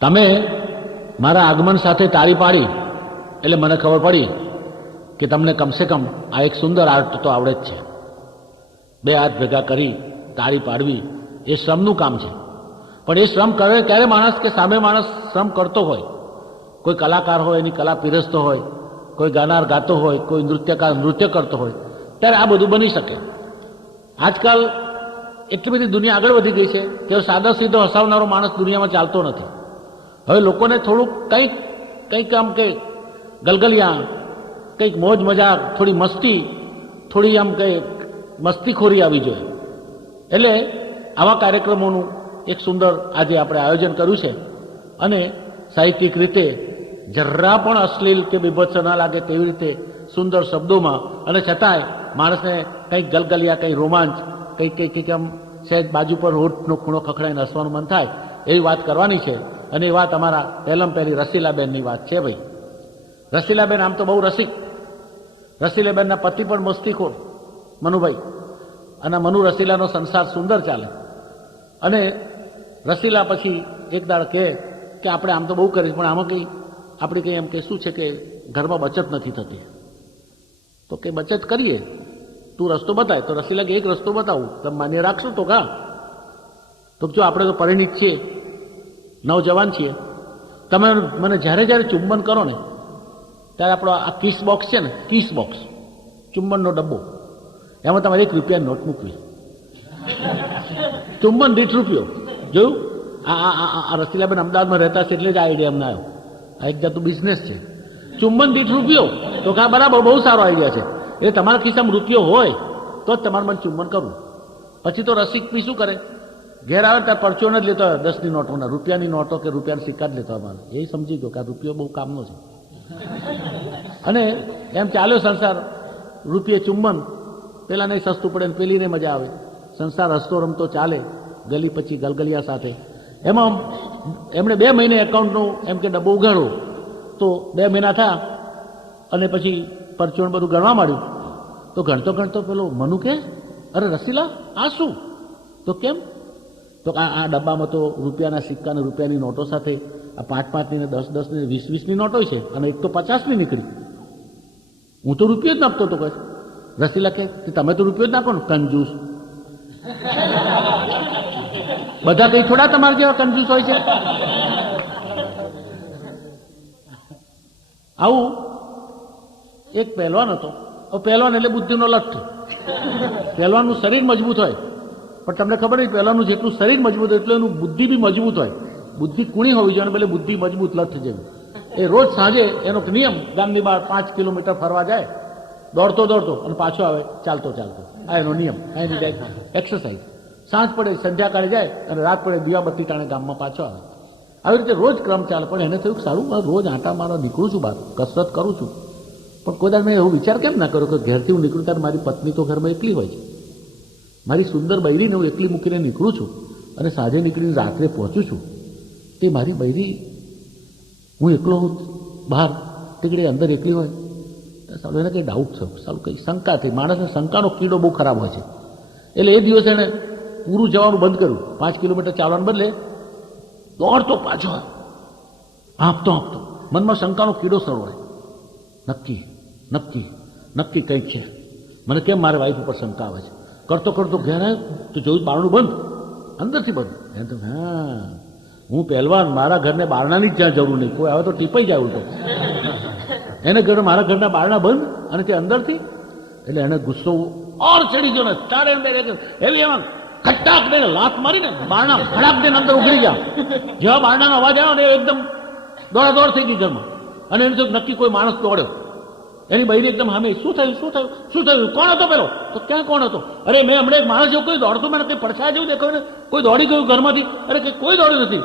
તમે મારા આગમન સાથે તાળી પાડી એટલે મને ખબર પડી કે તમને કમસે કમ આ એક સુંદર આર્ટ તો આવડે જ છે. બે હાથ ભેગા કરી તાળી પાડવી એ શ્રમનું કામ છે. પણ એ શ્રમ કરે ત્યારે માણસ કે સામે માણસ શ્રમ કરતો હોય, કોઈ કલાકાર હોય એની કલા પીરસતો હોય, કોઈ ગાનાર ગાતો હોય, કોઈ નૃત્યકાર નૃત્ય કરતો હોય, ત્યારે આ બધું બની શકે. આજકાલ એટલી બધી દુનિયા આગળ વધી ગઈ છે કે સાદો સીધો હસાવનારો માણસ દુનિયામાં ચાલતો નથી. હવે લોકોને થોડુંક કંઈક આમ કે ગલગલિયા, કંઈક મોજ મજા, થોડી મસ્તી, થોડી આમ કે મસ્તીખોરી આવી જોઈએ. એટલે આવા કાર્યક્રમોનું એક સુંદર આજે આપણે આયોજન કર્યું છે અને સાહિત્યિક રીતે જરા પણ અશ્લીલ કે બીભત્સ ના લાગે તેવી રીતે સુંદર શબ્દોમાં અને છતાંય માણસને કંઈક ગલગલિયા, કંઈ રોમાંચ, કંઈક આમ સહેજ બાજુ પર હોઠનો ખૂણો ખખડાઈને હસવાનું મન થાય એવી વાત કરવાની છે. અને એ વાત અમારા પહેલી રસીલાબેનની વાત છે. ભાઈ રસીલાબેન આમ તો બહુ રસિક, રસીલાબેનના પતિ પણ મસ્તીખોર મનુભાઈ, અને મનુ રસીલાનો સંસાર સુંદર ચાલે. અને રસીલા પછી એક દાડ કે આપણે આમ તો બહુ કરીશ પણ આમાં કંઈ આપણે કંઈ એમ કે શું છે કે ઘરમાં બચત નથી થતી, તો કે બચત કરીએ, તું રસ્તો બતાય. તો રસીલા કે એક રસ્તો બતાવું, તમે માન્ય રાખશો તો કા? તો જો આપણે તો પરિણીત છીએ, નવજવાન છીએ, તમે મને જ્યારે જ્યારે ચુંબન કરો ને ત્યારે આપણો આ કિસ બોક્સ છે ને, કિસ બોક્સ ચુંબનનો ડબ્બો, એમાં તમારે ₹1 નોટ મૂકવી, ચુંબન દીઠ રૂપિયો. જોયું? આ રસીલાબેન અમદાવાદમાં રહેતા છે એટલે જ આ આઈડિયા અમને આવ્યો. આ એક જાતનું બિઝનેસ છે, ચુંબન દીઠ રૂપિયો. તો કા બરાબર, બહુ સારો આઈડિયા છે. એટલે તમારા ખિસ્સામાં રૂપિયો હોય તો જ તમારે મને ચુંબન કરવું. પછી તો રસિક બી શું કરે, ઘેર આવે ત્યારે પરચો જ લેતો હોય 10ની નોટોના, રૂપિયાની નોટો કે રૂપિયાના સિક્કા જ લેતો હોય. મારે એ સમજી ગયો કે આ રૂપિયો બહુ કામનો છે. અને એમ ચાલ્યો સંસાર, રૂપિયે ચુંબન, પેલા નહીં સસ્તું પડે ને પેલીને મજા આવે. સંસાર હસતો રમતો ચાલે, ગલી પછી ગલગલિયા સાથે. એમાં એમણે 2 મહિને એકાઉન્ટનું એમ કે ડબ્બો ઉગાડો, તો 2 મહિના થયા અને પછી પરચુણ બધું ગણવા માંડ્યું. તો ગણતો પેલો મનુ કે, અરે રસીલા આ શું? તો કેમ? તો આ ડબ્બામાં તો રૂપિયાના સિક્કા અને રૂપિયાની નોટો સાથે આ 5-5ની ને 10-10 ની 20-20ની નોટો છે, અને એક તો 50ની નીકળી. હું તો રૂપિયો જ નાખતો હતો. કહે રસીલા કે તમે તો રૂપિયો જ નાખો ને, કંજૂસ. બધા કઈ થોડા તમારા જેવા કંજૂસ હોય છે? આવું એક પહેલવાન હતો. પહેલવાન એટલે બુદ્ધિનો લઠ્ઠ. પહેલવાનનું શરીર મજબૂત હોય, પણ તમને ખબર નહીં પહેલાનું જેટલું શરીર મજબૂત હોય એટલું એનું બુદ્ધિ બી મજબૂત હોય. બુદ્ધિ કુણી હોવી જોઈએ, એટલે બુદ્ધિ મજબૂત લઠ્ઠ જેવી. એ રોજ સાંજે એનો નિયમ, ગામની બહાર 5 કિલોમીટર ફરવા જાય, દોડતો અને પાછો આવે ચાલતો. આ એનો નિયમ, આ એની એક્સરસાઇઝ. સાંજ પડે સંધ્યાકાળે જાય અને રાત પડે દીવાબત્તી ટાણે ગામમાં પાછો આવે. આવી રીતે રોજ ક્રમ ચાલે. પણ એને થયું સારું, રોજ આંટા મારવા નીકળું છું બહાર, કસરત કરું છું, પણ કોઈ દાડ મેં એવો વિચાર કેમ ના કર્યો કે ઘેરથી હું નીકળું ત્યારે મારી પત્ની તો ઘરમાં એકલી હોય છે, મારી સુંદર બૈરીને હું એકલી મૂકીને નીકળું છું અને સાંજે નીકળીને રાત્રે પહોંચું છું. તે મારી બૈરી, હું એકલો હું બહાર, તીકડે અંદર એકલી હોય. સારું, એને કંઈ ડાઉટ થયો, સારું કંઈ શંકા થઈ. માણસને શંકાનો કીડો બહુ ખરાબ હોય છે. એટલે એ દિવસે એણે પૂરું જવાનું બંધ કર્યું. 5 કિલોમીટર ચાલવાને બદલે દોડતો પાછો આપતો મનમાં શંકાનો કીડો સળવાય. નક્કી કંઈક છે. મને કેમ મારી વાઈફ ઉપર શંકા આવે છે? કરતો ઘેર તો જોયું બારણું બંધ, અંદરથી બંધ. એમ તો હા, હું પહેલવાન, મારા ઘરને બારણાની જ જ્યાં જરૂર નહીં, કોઈ આવે તો ટીપાઈ જાય ઉલટો. એને ઘરે મારા ઘરના બારણા બંધ અને તે અંદરથી. એટલે એને ગુસ્સો ઓર ચડી ગયો ને તારે એવી એમાં ખટાક દઈને લાત મારીને બારણા ખડાક દઈને અંદર ઉઘડી ગયા. જેવા બારણાનો અવાજ આવ્યો ને એકદમ દોડાદોડ થઈ ગઈ ઘરમાં. અને એને તો નક્કી કોઈ માણસ દોડ્યો. એની બૈરી એકદમ સામે, શું થયું? કોણ હતો પેલો? તો ક્યાં કોણ હતો? અરે મેં હમણાં એક માણસ જેવું કોઈ દોડતું, મને કંઈ પડછાયા જેવું દેખાયું ને, કોઈ દોડી ગયું ઘરમાંથી. અરે કે કોઈ દોડ્યું નથી.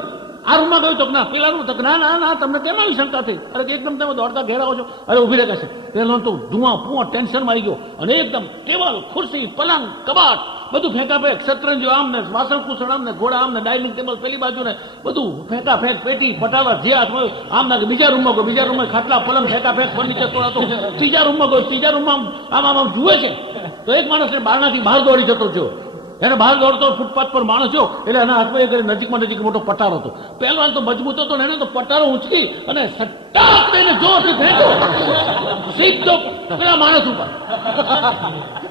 આ રૂમમાં ગયું તો ના, પેલા રૂમ તક ના તમને કેમ આવી શંકા થઈ? અરે કે એકદમ તમે દોડતા ઘેર આવો છો. અરે ઉભી રહે છે. પેલો તો ધુઆ ટેન્શનમાં આવી ગયો અને એકદમ ટેબલ, ખુરશી, પલંગ, કબાટ બધું ફેંકાફેંક, શતરંજો આમ ને, વાસણ કુસણ આમ ને, ઘોડા આમ ને, ડાઇનિંગ ટેબલ પેલી બાજુ ને બધું ફેંકાફેંક, પેટી પટાલા જે હાથમાં આમ ના. બીજા રૂમમાં ખાટલા, પલંગ ફેંકાફેંક, ફર્નિચર તોડાતો. ત્રીજા રૂમમાં આમ જુએ છે તો એક માણસને બારણાથી બહાર દોડી જતો જો. એને બહાર દોડતો ફૂટપાથ પર માણસ જો એટલે એના હાથમાં એક નજીકમાં નજીક મોટો પટારો હતો. પહેલવાન તો મજબૂત હતો ને એને તો પટારો ઉંચકી અને સટ્ટાક દઈને જોરથી ફેંક્યો સીધો પેલા માણસ ઉપર.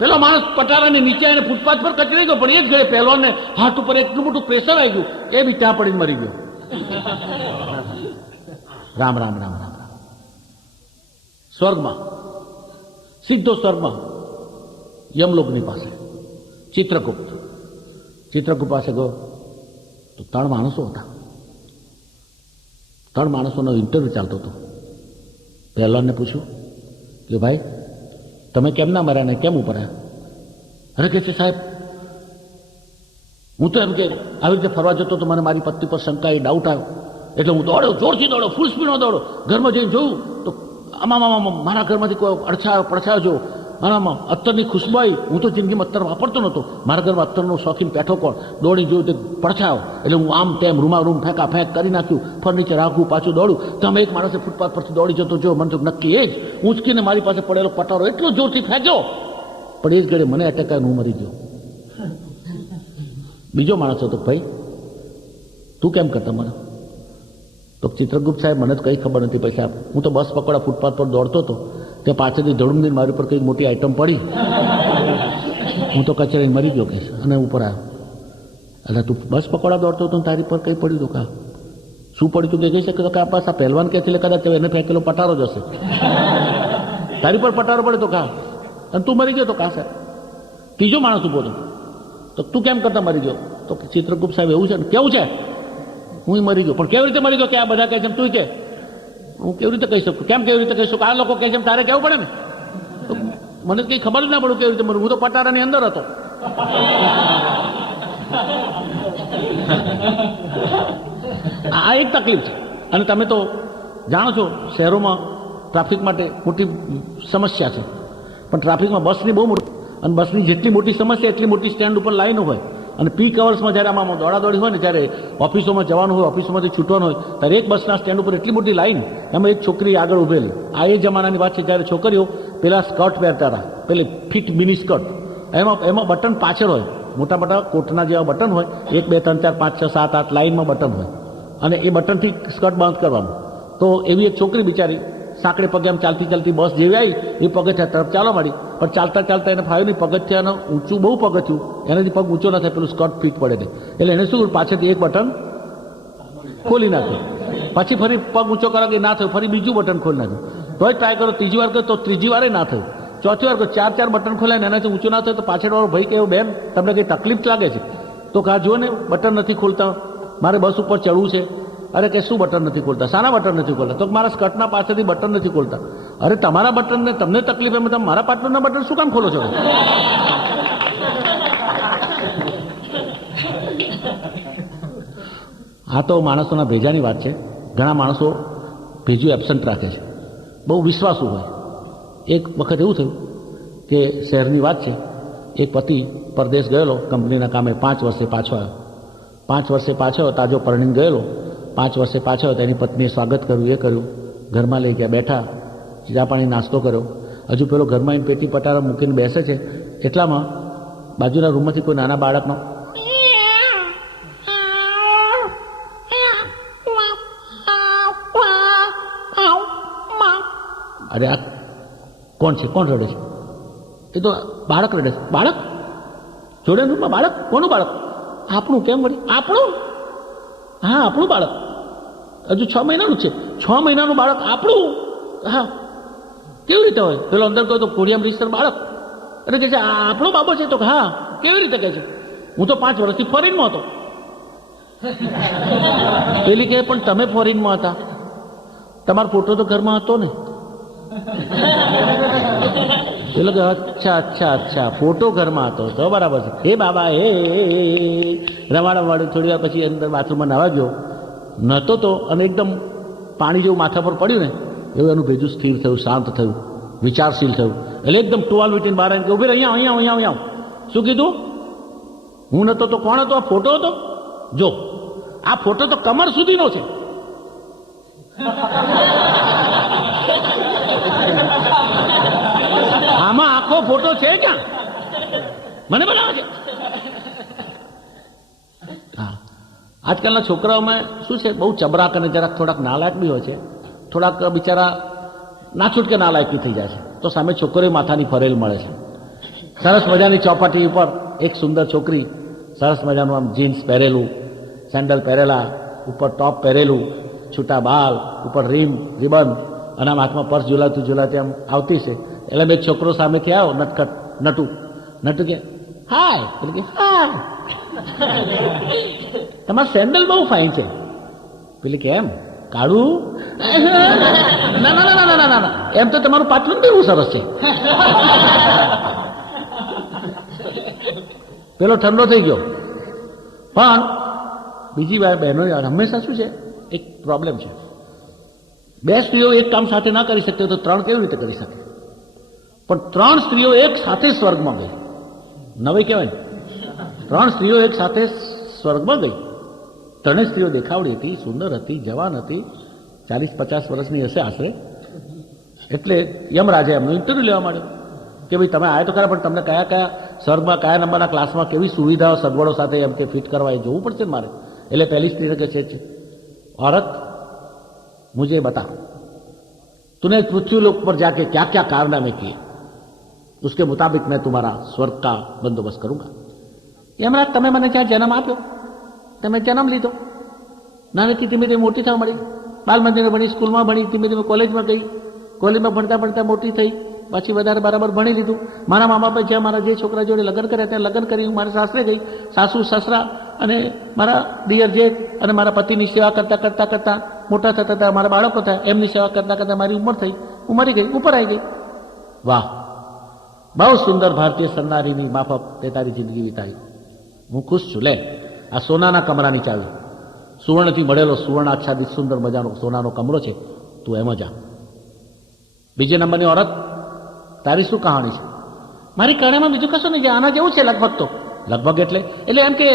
પેલો માણસ પટારાની નીચે એને ફૂટપાથ પર કચરી ગયો, પણ એ જ ઘરે પહેલવાનને હાથ ઉપર એટલું મોટું પ્રેશર આવી ગયું, એ બી ત્યાં પડીને મરી ગયો. રામ રામ રામ રામ રામ. સ્વર્ગમાં, સીધો સ્વર્ગમાં, યમલોકની પાસે ચિત્રગુપ્ત પાસે ગયો તો 3 માણસો હતા. 3 માણસોનો ઇન્ટરવ્યુ ચાલતો હતો. પહેલાને પૂછ્યું કે ભાઈ તમે કેમ ના મર્યા ને કેમ ઉપર આવ્યા? અરે કે છે સાહેબ હું તો એમ કે આવી રીતે ફરવા જતો તો મને મારી પત્ની પર શંકા એ ડાઉટ આવ્યો એટલે હું દોડ્યો, જોરથી દોડ્યો, ફૂલ સ્પીડમાં દોડ્યો. ઘરમાં જઈને જોયું તો આમાં મારા ઘરમાંથી કોઈ પડછાયો જો આનામાં અત્તરની ખુશ્બુ આવી. હું તો જિંદગીમાં અત્તર વાપરતો નહોતો, મારા ઘરમાં અત્તરનો શોખીન પેઠો કોણ. દોડી જોયું તે પડછાયો એટલે હું આમ તેમ રૂમ ફેંક કરી નાખ્યું, ફર્નિચર આખું પાછું દોડ્યું. તો અમે એક માણસે ફૂટપાથ પરથી દોડી જતો જો મને તો નક્કી એ જ ઊંચકીને મારી પાસે પડેલો પટારો એટલો જોરથી ફેંક્યો પણ એ જ ઘડે મને એટેક આવ્યો, હું મરી ગયો. બીજો માણસ હતો, ભાઈ તું કેમ કરતા મને? તો ચિત્રગુપ્ત સાહેબ મને તો કંઈ ખબર નથી પૈસા, હું તો બસ પકડા ફૂટપાથ પર દોડતો હતો, ત્યાં પાછળથી ધડુમદીને મારી ઉપર કંઈક મોટી આઈટમ પડી, હું તો કચરાઈને મરી ગયો કે અને ઉપર આવ્યો. એટલે તું બસ પકોડા દોડતો હતો તારી પર કંઈ પડ્યું હતું કા? શું પડ્યું તું કે કહી શકે કે આ પાછા પહેલવાન કે છે કદાચ એને ફેંકેલો પટારો જ હશે, તારી પર પટારો પડે તો કા અને તું મરી ગયો તો કા સાહેબ? ત્રીજો માણસ ઉભો હતો તો તું કેમ કરતા મરી ગયો? તો ચિત્રગુપ્ત સાહેબ એવું છે ને કેવું છે? હું મરી ગયો. પણ કેવી રીતે મરી ગયો કે આ બધા કહે છે તું કે હું કેવી રીતે કહી શકું? કેવી રીતે કહી શકું? આ લોકો કહે છે તારે કેવું પડે ને. તો મને કંઈ ખબર જ ના પડું કેવી રીતે મરું, હું તો પટારાની અંદર હતો. આ એક તકલીફ છે. અને તમે તો જાણો છો શહેરોમાં ટ્રાફિક માટે મોટી સમસ્યા છે, પણ ટ્રાફિકમાં બસની બહુ મોટી, અને બસની જેટલી મોટી સમસ્યા એટલી મોટી સ્ટેન્ડ ઉપર લાઈનો હોય. અને પીક અવર્સમાં જ્યારે આમાં દોડાદોડી હોય ને, જ્યારે ઓફિસોમાં જવાનું હોય, ઓફિસોમાંથી છૂટવાનું હોય, ત્યારે એક બસના સ્ટેન્ડ ઉપર એટલી મોટી લાઈન, એમાં એક છોકરી આગળ ઉભેલી. આ એ જમાનાની વાત છે જ્યારે છોકરીઓ પેલા સ્કર્ટ પહેરતા હતા, પેલી ફિટ મિની સ્કર્ટ, એમાં બટન પાછળ હોય, મોટા મોટા કોટના જેવા બટન હોય, 1 2 3 4 5 6 7 8 લાઈનમાં બટન હોય, અને એ બટનથી સ્કર્ટ બંધ કરવાનું. તો એવી એક છોકરી બિચારી સાંકડે પગે આમ ચાલતી બસ જેવી આવી, એ પગથિયા તરફ ચાલવા માંડી, પણ ચાલતા એને ફાવ્યું નહીં, પગથિયાનું ઊંચું બહુ પગથિયું, એનાથી પગ ઊંચો ના થાય, પેલું સ્કર્ટ ફિટ પડે નહીં, એટલે એને શું પાછળથી એક બટન ખોલી નાખ્યું. પછી ફરી પગ ઊંચો કરવા કે ના થયું, ફરી બીજું બટન ખોલી નાખ્યું. તોય ટ્રાય કરો, ત્રીજી વાર કરો તો ત્રીજી વારે ના થયું, ચોથી વાર કરો, 4 બટન ખોલાય ને એનાથી ઊંચું ના થયું. તો પાછળવાળો ભાઈ કે બેન તમને કંઈ તકલીફ લાગે છે? તો કા જુઓ ને બટન નથી ખોલતા, મારે બસ ઉપર ચડવું છે. અરે કે શું બટન નથી ખોલતા? શાના બટન નથી ખોલતા? તો મારા સ્કર્ટના પાછળથી બટન નથી ખોલતા. અરે તમારા બટનને તમને તકલીફ એમ, તમે મારા પાર્ટનરના બટન શું કામ ખોલો છો? આ તો માણસોના ભેજાની વાત છે. ઘણા માણસો ભેજું એબસન્ટ રાખે છે, બહુ વિશ્વાસુ હોય. એક વખત એવું થયું કે શહેરની વાત છે, એક પતિ પરદેશ ગયેલો કંપનીના કામે, 5 વર્ષે પાછો આવ્યો. 5 વર્ષે પાછો તાજો પરણીને ગયેલો, 5 વર્ષે પાછો તેની પત્નીએ સ્વાગત કર્યું, એ કર્યું, ઘરમાં લઈ ગયા, બેઠા, ચા પાણી નાસ્તો કર્યો. હજુ પેલો ઘરમાં એને પેટી પટારા મૂકીને બેસે છે, એટલામાં બાજુના રૂમમાંથી કોઈ નાના બાળકનો અરે આ કોણ છે? કોણ રડે છે? એ તો બાળક રડે છે. બાળક જોડે રૂમમાં બાળક? કોનું બાળક? આપણું. કેમ વળી આપણું? હા આપણું બાળક, હજુ 6 મહિનાનું છે. 6 મહિનાનું બાળક આપણું? હા કેવી રીતે હોય? પેલો અંદર કહ્યું તો કોડિયામ રીસર બાળક. એટલે કે છે આપણો બાબો છે? તો હા. કેવી રીતે કહે છે? હું તો 5 વર્ષથી ફોરેનમાં હતો. પેલી કહે પણ તમે ફોરેનમાં હતા, તમારો ફોટો તો ઘરમાં હતો ને. પેલો કે અચ્છા ફોટો ઘરમાં હતો તો બરાબર છે. હે બાબા હે રવાડું. થોડી વાર પછી અંદર બાથરૂમમાં નાવા ગયો, નહોતો તો, અને એકદમ પાણી જેવું માથા પર પડ્યું ને એવું એનું ભેજું સ્થિર થયું, શાંત થયું, વિચારશીલ થયું. એટલે એકદમ ટુવાલ વીટીને બહાર આવીને કે ઉભી રહી, અહીંયા. શું કીધું? હું નહોતો તો કોણ હતો? આ ફોટો હતો. જો આ ફોટો તો કમર સુધીનો છે. આમાં આખો ફોટો છે ક્યાં? મને બનાવે છે. આજકાલના છોકરાઓમાં શું છે, બહુ ચબરાક અને જરાક થોડાક નાલાયક બી હોય છે, થોડાક બિચારા ના છૂટકે નાલાયકી થઈ જાય છે, તો સામે છોકરીઓ માથાની ફરેલ મળે છે. સરસ મજાની ચોપાટી ઉપર એક સુંદર છોકરી, સરસ મજાનું આમ જીન્સ પહેરેલું, સેન્ડલ પહેરેલા, ઉપર ટોપ પહેરેલું, છૂટા બાલ, ઉપર રિબન, અને આમ હાથમાં પર્સ ઝુલાતી આમ આવતી છે. એટલે મેં એક છોકરો સામેથી આવ્યો, નટખટ નટુ કે હાય, એટલે કે હાય, તમારા સેન્ડલ બહુ ફાઇન છે. પેલી કે એમ કાળું? ના ના ના ના ના ના, એમ તો તમારું પાટલું બહુ સરસ છે. પેલો ઠંડો થઈ ગયો. પણ બીજી વાર બહેનો હંમેશા શું છે, એક પ્રોબ્લેમ છે, બે સ્ત્રીઓ એક કામ સાથે ના કરી શકતી તો ત્રણ કેવી રીતે કરી શકે? પણ ત્રણ સ્ત્રીઓ એક સાથે સ્વર્ગમાં ગઈ. નવી કહેવાય ને, ત્રણ સ્ત્રીઓ એક સાથે સ્વર્ગમાં ગઈ. ત્રણેય સ્ત્રીઓ દેખાવડી હતી, સુંદર હતી, જવાન હતી, 40-50 વર્ષની હશે આશરે. એટલે યમરાજે એમનો ઇન્ટરવ્યુ લેવા માંડ્યો કે ભાઈ તમે આવ્યા તો ખરા, પણ તમને કયા કયા સ્વર્ગમાં, કયા નંબરના ક્લાસમાં કેવી સુવિધાઓ સગવડો સાથે એમ કે ફિટ કરવા એ જોવું પડશે મારે. એટલે પહેલી સ્ત્રીને કહે છે, औरत मुझे बता, तूने पृथ्वी लोक पर जाके क्या क्या कारनामे किए, उसके मुताबिक मैं तुम्हारा स्वर्ग का बंदोबस्त करूंगा. યમરાજ, તમે મને જ્યાં જન્મ આપ્યો, તમે જન્મ લીધો, નાનેથી ધીમે ધીમે મોટી થવા મળી, બાલ મંદિરમાં ભણી, સ્કૂલમાં ભણી, ધીમે ધીમે કોલેજમાં ગઈ, કોલેજમાં ભણતા ભણતા મોટી થઈ, પછી વધારે બરાબર ભણી લીધું. મારા મા બાપે જ્યાં મારા જે છોકરા જોડે લગ્ન કર્યા ત્યાં લગ્ન કરી હું મારા સાસરે ગઈ. સાસુ સસરા અને મારા દિયર જેઠ અને મારા પતિની સેવા કરતા કરતા કરતા મોટા થતા હતા, મારા બાળકો હતા, એમની સેવા કરતા કરતા મારી ઉંમર થઈ, હું મરી ગઈ, ઉપર આવી ગઈ. વાહ, બહુ સુંદર ભારતીય સન્નારીની માફક તે તારી જિંદગી વિતાવી, હું ખુશ છું. લે આ સોનાના કમરાની ચાવી, સુવર્ણથી મળેલો, સુવર્ણ આચ્છાદિત સુંદર મજાનો સોનાનો કમરો છે, તું એમાં જા. બીજે નંબરની औरत, તારી શું કહાણી છે? મારી કહાણીમાં બીજું કશું નહીં, આના જેવું છે લગભગ. તો લગભગ એટલે એમ કે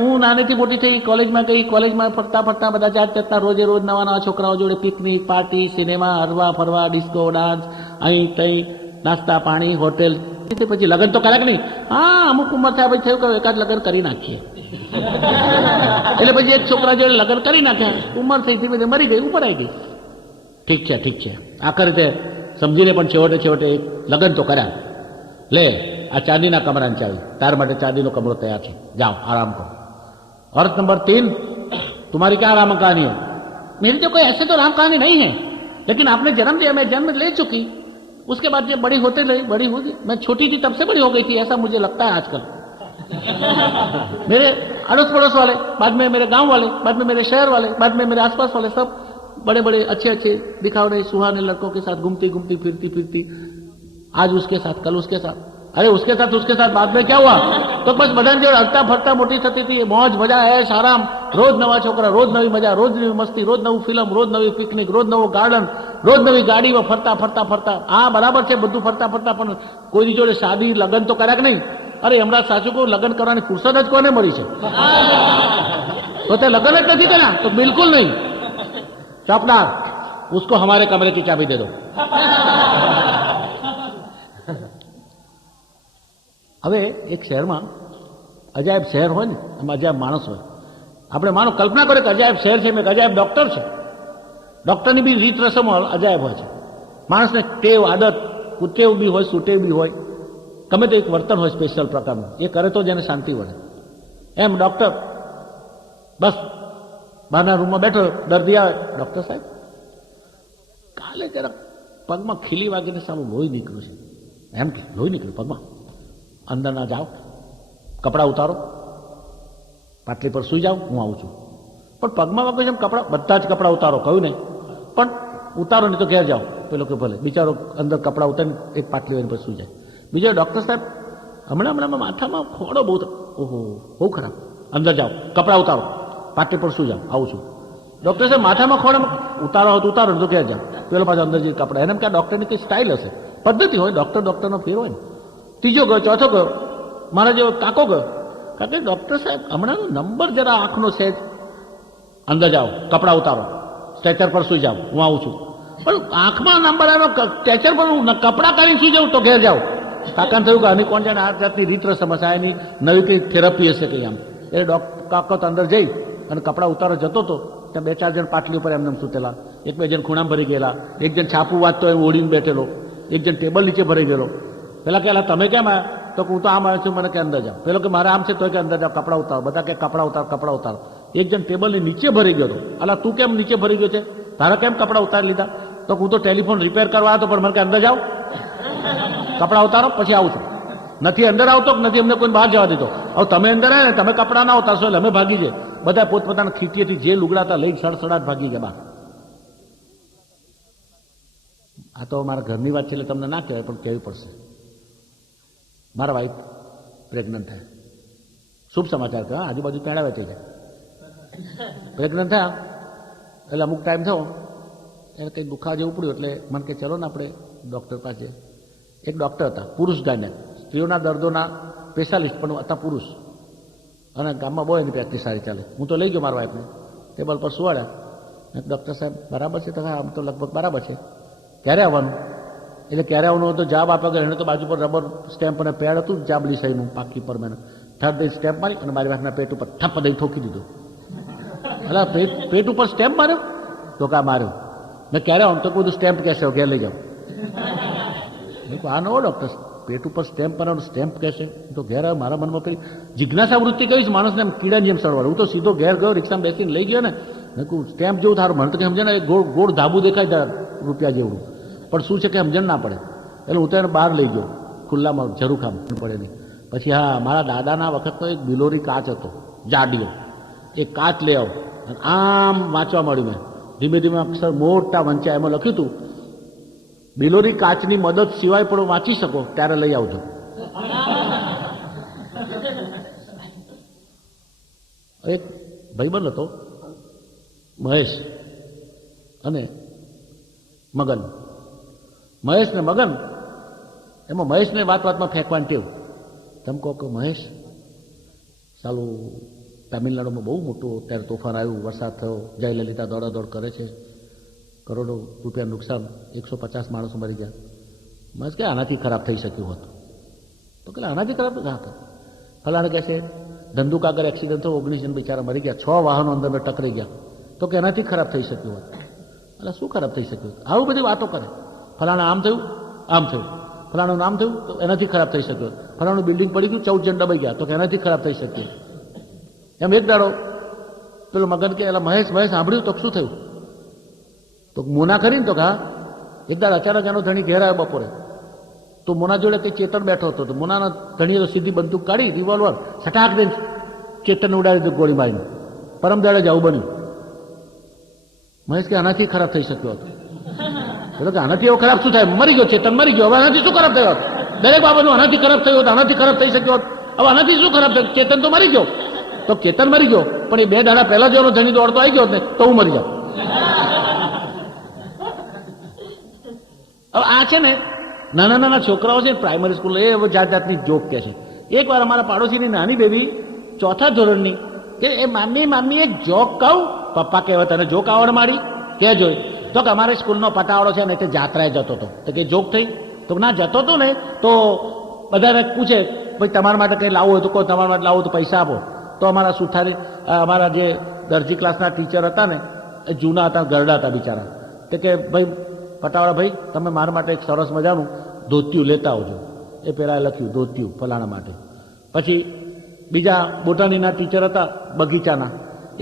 હું નાનેથી મોટી થઈ, કોલેજમાં ગઈ, કોલેજમાં ફરતા ફરતા બધા જાત જાતના રોજે રોજ નવા નવા છોકરાઓ જોડે પિકનિક, પાર્ટી, સિનેમા, હરવા ફરવા, ડિસ્કો ડાન્સ, અહીં તઈ નાસ્તા પાણી, હોટેલ. પછી લગ્ન તો કર્યા કે નહીં? હા, અમુક ઉંમર થયા પછી થયું કે એકાદ લગ્ન કરી નાખીએ. એટલે પછી એક છોકરા જોડે લગ્ન કરી નાખ્યા, ઉંમર થઈ ધીમે મરી ગઈ, ઉપર આવી ગઈ. ઠીક છે. આખર રીતે સમજીને પણ છેવટે લગ્ન તો કર્યા. લે આ ચાંદીના કમરાની ચાવી, તાર માટે ચાંદીનો કમરો તૈયાર છે, જાઓ આરામ કરો. औरत नंबर 3, तुम्हारी क्या राम कहानी है? मेरी तो कोई ऐसे तो राम कहानी नहीं है, लेकिन आपने जन्म दिया, मैं जन्म ले चुकी, उसके बाद जब बड़ी होते रही, बड़ी हो गई, मैं छोटी थी तब से बड़ी हो गई थी, ऐसा मुझे लगता है आजकल. मेरे अड़ोस पड़ोस वाले, बाद में मेरे गांव वाले, बाद में मेरे शहर वाले, बाद में मेरे आसपास वाले, सब बड़े बड़े अच्छे दिखावड़े सुहाने लड़कों के साथ घूमती घूमती फिरती, आज उसके साथ, कल उसके साथ, अरे उसके साथ बाद में क्या हुआ? तो बस बदन जो हलता फरता मोटी थती थी, मौज मजा ऐश आराम, रोज नवा छोकरा, रोज नवी मजा, रोज नवी मस्ती, रोज नવું ફિલ્મ, રોજ નવી પિકનિક, રોજ નવો ગાર્ડન, રોજ નવી ગાડીમાં ફરતા. આ બરાબર છે બધું ફરતા પણ કોઈની જોડે શાદી લગ્ન તો કર્યા કે નહીં? અરે હમણાં સાચું કહું, લગ્ન કરવાની ફુરસદ જ કોને મળી છે? તો તે લગ્ન જ નથી કર્યા? તો બિલકુલ નહીં. चौकदार, उसको हमारे कमरे की चाबी दे दो. હવે એક શહેરમાં અજાયબ શહેર હોય ને, એમાં અજાયબ માણસ હોય. આપણે માનો કલ્પના કરો કે અજાયબ શહેર છે, મેં અજાયબ ડોક્ટર છે. ડોક્ટરની બી રીત રસમ અજાયબ હોય છે. માણસને ટેવ આદત, કુટેવ બી હોય, સુટેવ બી હોય, ગમે તે એક વર્તન હોય સ્પેશિયલ પ્રકારનું, એ કરે તો જ એને શાંતિ મળે. એમ ડોક્ટર બસ બહારના રૂમમાં બેઠો, દર્દી આવે, ડોક્ટર સાહેબ કાલે જરા પગમાં ખીલી વાગીને સામે લોહી નીકળ્યું છે. એમ કે લોહી નીકળ્યું પગમાં? અંદર ના જાઓ, કપડાં ઉતારો, પાટલી પર સૂઈ જાઓ, હું આવું છું. પણ પગમાં વાગ્યું છે એમ, કપડાં બધા જ કપડાં ઉતારો, કહ્યું નહીં, પણ ઉતારો નહીં તો ઘેર જાઓ. પેલો કે ભલે. બિચારો અંદર કપડાં ઉતારીને એક પાટલી હોય પર સૂઈ જાય. બીજો ડોક્ટર સાહેબ હમણાં માથામાં ખોડો બહુ, ઓહો બહુ ખરાબ, અંદર જાઓ, કપડાં ઉતારો, પાટલી પર શું જાઓ, આવું છું. ડોક્ટર સાહેબ માથામાં ખોડે, ઉતારો તો ઉતારો તો ક્યાં જાઓ. પેલો પાછો અંદર જઈને કપડા, એને કે ડોક્ટરની કઈ સ્ટાઇલ હશે, પદ્ધતિ હોય, ડોક્ટરનો ફેર હોય ને. ત્રીજો ગયો, ચોથો ગયો, મારા જેવો કાકો ગયો, કારણ કે ડોક્ટર સાહેબ હમણાંનો નંબર જરા આંખનો છે, અંદર જાઓ, કપડા ઉતારો, સ્ટ્રેચર પર સુઈ જાઓ, હું આવું છું. પણ આંખમાં નંબર આવ્યો, સ્ટ્રેચર પર કપડા કાઢીને સુઈ જાઉં તો ઘેર જાઓ. કાકાને થયું કે આની કોણ જાણે આ જાતની રીત રસમ હશે, એની નવી કઈ થેરપી હશે કઈ આમ. એટલે કાકો તો અંદર જઈ અને કપડાં ઉતારો જતો હતો ત્યાં 2-4 જણ પાટલી ઉપર એમને સૂતેલા, 1-2 જણ ખૂણામાં ભરી ગયેલા, એક જણ છાપું વાંચતો એમ ઓળીને બેઠેલો, એક જણ ટેબલ નીચે ભરાઈ ગયેલો. પેલા કહેલા તમે કેમ આવ્યા? તો હું તો આમ આવ્યો છું, મને કે અંદર જાઓ. પેલો કે મારે આમ છે તો કે અંદર જાઓ, કપડાં ઉતારો. બધા કે કપડાં ઉતારો. એક જણ ટેબલની નીચે ભરી ગયો હતો. અલા તું કેમ નીચે ભરી ગયો છે? તારા કેમ કપડાં ઉતારી લીધા? તો હું તો ટેલિફોન રિપેર કરવા આવ્યો પણ મને કે અંદર જાઓ, કપડાં ઉતારો પછી આવું છું. નથી અંદર આવતો, નથી અમને કોઈ બહાર જવા દીધો. હવે તમે અંદર આવ્યા ને, તમે કપડાં ના ઉતારશો એટલે અમે ભાગી જાય. બધા પોતપોતાના ખીટીએથી જે લુગડાતા લઈ સડસડાટ ભાગી જાય બહાર. આ તો મારા ઘરની વાત છે એટલે તમને ના કહેવાય પણ કહેવી પડશે. મારા વાઈફ પ્રેગ્નન્ટ થયા. શુભ સમાચાર કહે, આજુબાજુ પેડાવે થઈ જાય. પ્રેગ્નન્ટ થયા એટલે અમુક ટાઈમ થયો એને કંઈક દુખાવા જેવું પડ્યું એટલે મને કે ચલો ને આપણે ડૉક્ટર પાસે. એક ડૉક્ટર હતા, પુરુષ ગાયને, સ્ત્રીઓના દર્દોના સ્પેશિયાલિસ્ટ પણ હતા પુરુષ, અને ગામમાં બહુ એની પ્રેક્ટિસ સારી ચાલે. હું તો લઈ ગયો મારા વાઈફને, ટેબલ પર સુવાડ્યા. ડૉક્ટર સાહેબ બરાબર છે? તો હા આમ તો લગભગ બરાબર છે. ક્યારે આવવાનું? એટલે ક્યારે આવવાનું તો જવાબ આપ્યા ગયો. એને તો બાજુ પર રબર સ્ટેમ્પ અને પેડ હતું જાંબલી સહીનું પાકી પર મેં થર્ડ ડે સ્ટેમ્પ મારી અને મારી વાઈફના પેટ ઉપર થપ્પ દઈ ઠોકી દીધું. એટલે પેટ ઉપર સ્ટેમ્પ માર્યો? તો કા માર્યો. મેં ક્યારે આવું? તો બધું સ્ટેમ્પ કહેશે, ઘેર લઈ જાઓ. આ નવો ડૉક્ટર પેટ ઉપર સ્ટેમ્પ મારવાનું સ્ટેમ્પ કહેશે તો ઘેર આવે. મારા મનમાં પેલી જિજ્ઞાસા વૃત્તિ કહીશ માણસને એમ કીડાની જેમ સળવાડે. હું તો સીધો ઘેર ગયો, રિક્ષામાં બેસીને લઈ ગયો ને. મેં કહું સ્ટેમ્પ જેવું થારું મને તો કે સમજે ને, ગોળ ગોળ ધાબુ દેખાય રૂપિયા જેવું, પણ શું છે કે સમજણ ના પડે. એટલે હું તો એને બહાર લઈ ગયો ખુલ્લામાં, ઝરૂખામ પડે નહીં. પછી હા, મારા દાદાના વખતનો એક બિલોરી કાચ હતો જાડિયો, એ કાચ લઈ આવો. અને આમ વાંચવા મળ્યું મેં ધીમે ધીમે અક્ષર મોટા વંચ્યા. એમાં લખ્યું હતું બિલોરી કાચની મદદ સિવાય પણ વાંચી શકો ત્યારે લઈ આવજો. એક ભાઈબંધ હતો મહેશ અને મગન. મહેશ ને મગન, એમાં મહેશને વાતમાં ફેંકવાની ટેવ. તમે કહો કે મહેશ સાલું તામિલનાડુમાં બહુ મોટું અત્યારે તોફાન આવ્યું, વરસાદ થયો, જયલલિતા દોડાદોડ કરે છે, કરોડો રૂપિયા નુકસાન, 150 માણસો મરી ગયા. મહેશ કે આનાથી ખરાબ થઈ શક્યું હતું. તો કે આનાથી ખરાબ ના હતું. ફલાણે કહે છે ધંધુકાગર એક્સિડન્ટ થયો, 19 જણ બિચારા મરી ગયા, 6 વાહનો અંદર ટકરાઈ ગયા. તો કે એનાથી ખરાબ થઈ શક્યું હતું. એટલે શું ખરાબ થઈ શક્યું? આવું બધી વાતો કરે. ફલાણા આમ થયું, આમ થયું, ફલાણું નામ થયું તો એનાથી ખરાબ થઈ શક્યું. ફલાણું બિલ્ડિંગ પડી ગયું, 14 જણ દબાઈ ગયા તો કે એનાથી ખરાબ થઈ શક્યું. એમ એક દાડો પેલો મગન કે એટલે મહેશ સાંભળ્યું તો શું થયું? તો મોના કરીને તો હા. એક દાડ અચાનક એનો ધણી ઘેર આવ્યો બપોરે. તો મોના જોડે કંઈ ચેતન બેઠો હતો. તો મોનાના ધણીએ તો સીધી બંદૂક કાઢી, રિવોલ્વર છટાક દઈને ચેતનને ઉડાડી દીધું ગોળી મારીને. પરમ દાડે જ આવું બન્યું. મહેશ કે આનાથી ખરાબ થઈ શક્યો હતો. એટલે કે આનાથી એવો ખરાબ શું થાય? મરી ગયો, ચેતન મરી ગયો, હવે આનાથી શું ખરાબ થયો? દરેક બાબતનું આનાથી ખરાબ થયો, આનાથી ખરાબ થઈ શક્યો. હવે આનાથી શું ખરાબ થયું? ચેતન તો મરી ગયો. તો ચેતન મરી ગયો પણ એ 2 દાડા પહેલા જો ધણી દોડતો આવી ગયો ને તો હું મરી જાઉં. હવે આ છે ને નાના નાના છોકરાઓ છે પ્રાઇમરી સ્કૂલ, એ હવે જાત જાતની જોક કહે છે. એક વાર અમારા પાડોશીની નાની બેબી 4થા ધોરણની કે એ મામી એક જોક કહું. પપ્પા કહેવા તને જોક આવડ માડી કે જોઈ? તો કે અમારે સ્કૂલનો પટાવાળો છે ને તે જાત્રાએ જતો હતો. તો કે જોક થઈ? તો ના જતો હતો ને તો બધાને પૂછે ભાઈ તમારા માટે કંઈ લાવવું હોય તો કોઈ, તમારા માટે લાવવું તો પૈસા આપો. તો અમારા સુથારી, અમારા જે દરજી ક્લાસના ટીચર હતા ને એ જૂના હતા, ગરડા હતા બિચારા. તો કે ભાઈ પટાવાળા ભાઈ તમે મારા માટે એક સરસ મજાનું ધોતિયું લેતા આવજો. એ પહેલાં લખ્યું ધોતિયું ફલાણા માટે. પછી બીજા બોટાનીના ટીચર હતા બગીચાના,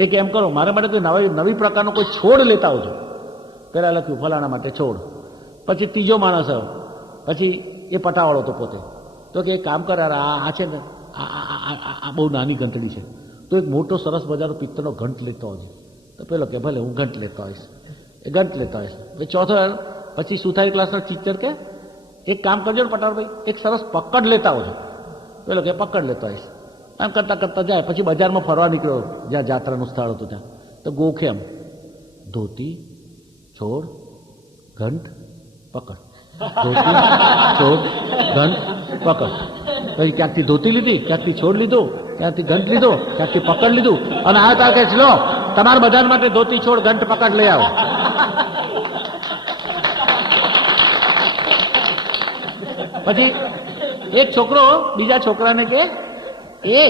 એ કે એમ કરો મારા માટે કોઈ નવી પ્રકારનો કોઈ છોડ લેતા આવજો. પહેલાં લખ્યું ફલાણા માટે છોડ. પછી ત્રીજો માણસ આવ્યો, પછી એ પટાવાળો તો પોતે. તો કે એક કામ કરે, આ છે ને આ બહુ નાની ઘંટડી છે, તો એક મોટો સરસ મજાનો પિત્તળનો ઘંટ લેતો આવજો. તો પેલો કે ભલે હું ઘંટ લેતો આવીશ. એ ઘંટ લેતો આવીશ. પછી ચોથો આવ્યો, પછી સુથારી ક્લાસના ટીચર કે એક કામ કરજો ને પટાવાળા ભાઈ, એક સરસ પકડ લેતા આવજો. પેલો કે પકડ લેતો આવીશ. આમ કરતાં કરતાં જાય. પછી બજારમાં ફરવા નીકળ્યો જ્યાં જાત્રાનું સ્થળ હતું ત્યાં. તો ગોખે એમ ધોતી, છોડ, ઘંટ, પકડ. ધોતી, છોડ, ઘંટ, પકડ. પછી ક્યાંકથી ધોતી લીધી, ક્યાંકથી છોડ લીધો, ક્યાંકથી ઘંટ લીધો, ક્યાંકથી પકડ લીધું, અને આ તાર કે લો તમારા બધા માટે ધોતી, છોડ, ઘંટ, પકડ લઈ આવો. પછી એક છોકરો બીજા છોકરાને કે એ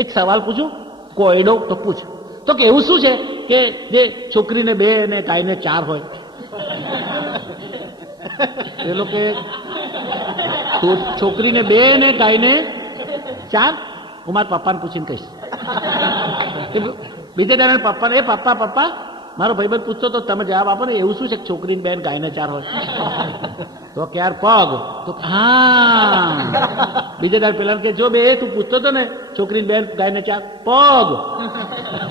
એક સવાલ પૂછું, કોયડો તો પૂછ. તો કે એવું શું છે કે જે છોકરીને 2 અને ગાયને 4 હોય? પેલો કે છોકરીને 2 અને ગાયને 4. હું મારા પપ્પાને પૂછીને કહીશ. બીજે દાડે પપ્પાને, એ પપ્પા મારો ભાઈબંધ પૂછતો તો તમે જવાબ આપો ને, એવું શું છે કે છોકરીને 2 અને ગાયને 4 હોય? તો કે યાર પગ. તો હા. બીજે દાડે પેલા કે જો બે તું પૂછતો હતો ને છોકરીને 2 ગાયને 4 પગ.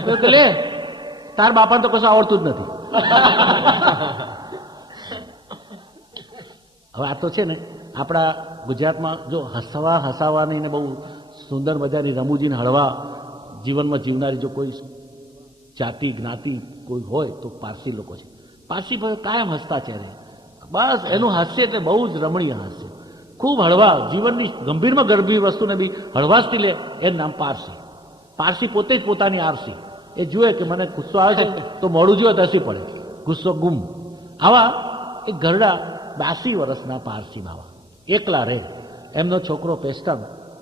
તો કે લે તાર બાપાને તો કશું આવડતું જ નથી. હવે આ તો છે ને આપણા ગુજરાતમાં જો હસાવવાની ને બહુ સુંદર મજાની રમૂજીને હળવા જીવનમાં જીવનારી જો કોઈ જાતિ જ્ઞાતિ કોઈ હોય તો પારસી લોકો છે. પારસી ભાઈ કાયમ હસતા ચહેરે, બસ એનું હાસ્ય એટલે બહુ જ રમણીય હાસ્ય, ખૂબ હળવા, જીવનની ગંભીરમાં ગંભીર વસ્તુને બી હળવાશથી લે, એનું નામ પારસી. પારસી પોતે જ પોતાની આરસી. એ જુએ કે મને ગુસ્સો આવે છે તો મોડું જુએ તો હસી પડે, ગુસ્સો ગુમ. આવા એક ઘરડા 82 વર્ષના પારસી બાવા એકલા રહે. એમનો છોકરો પેસ્ટન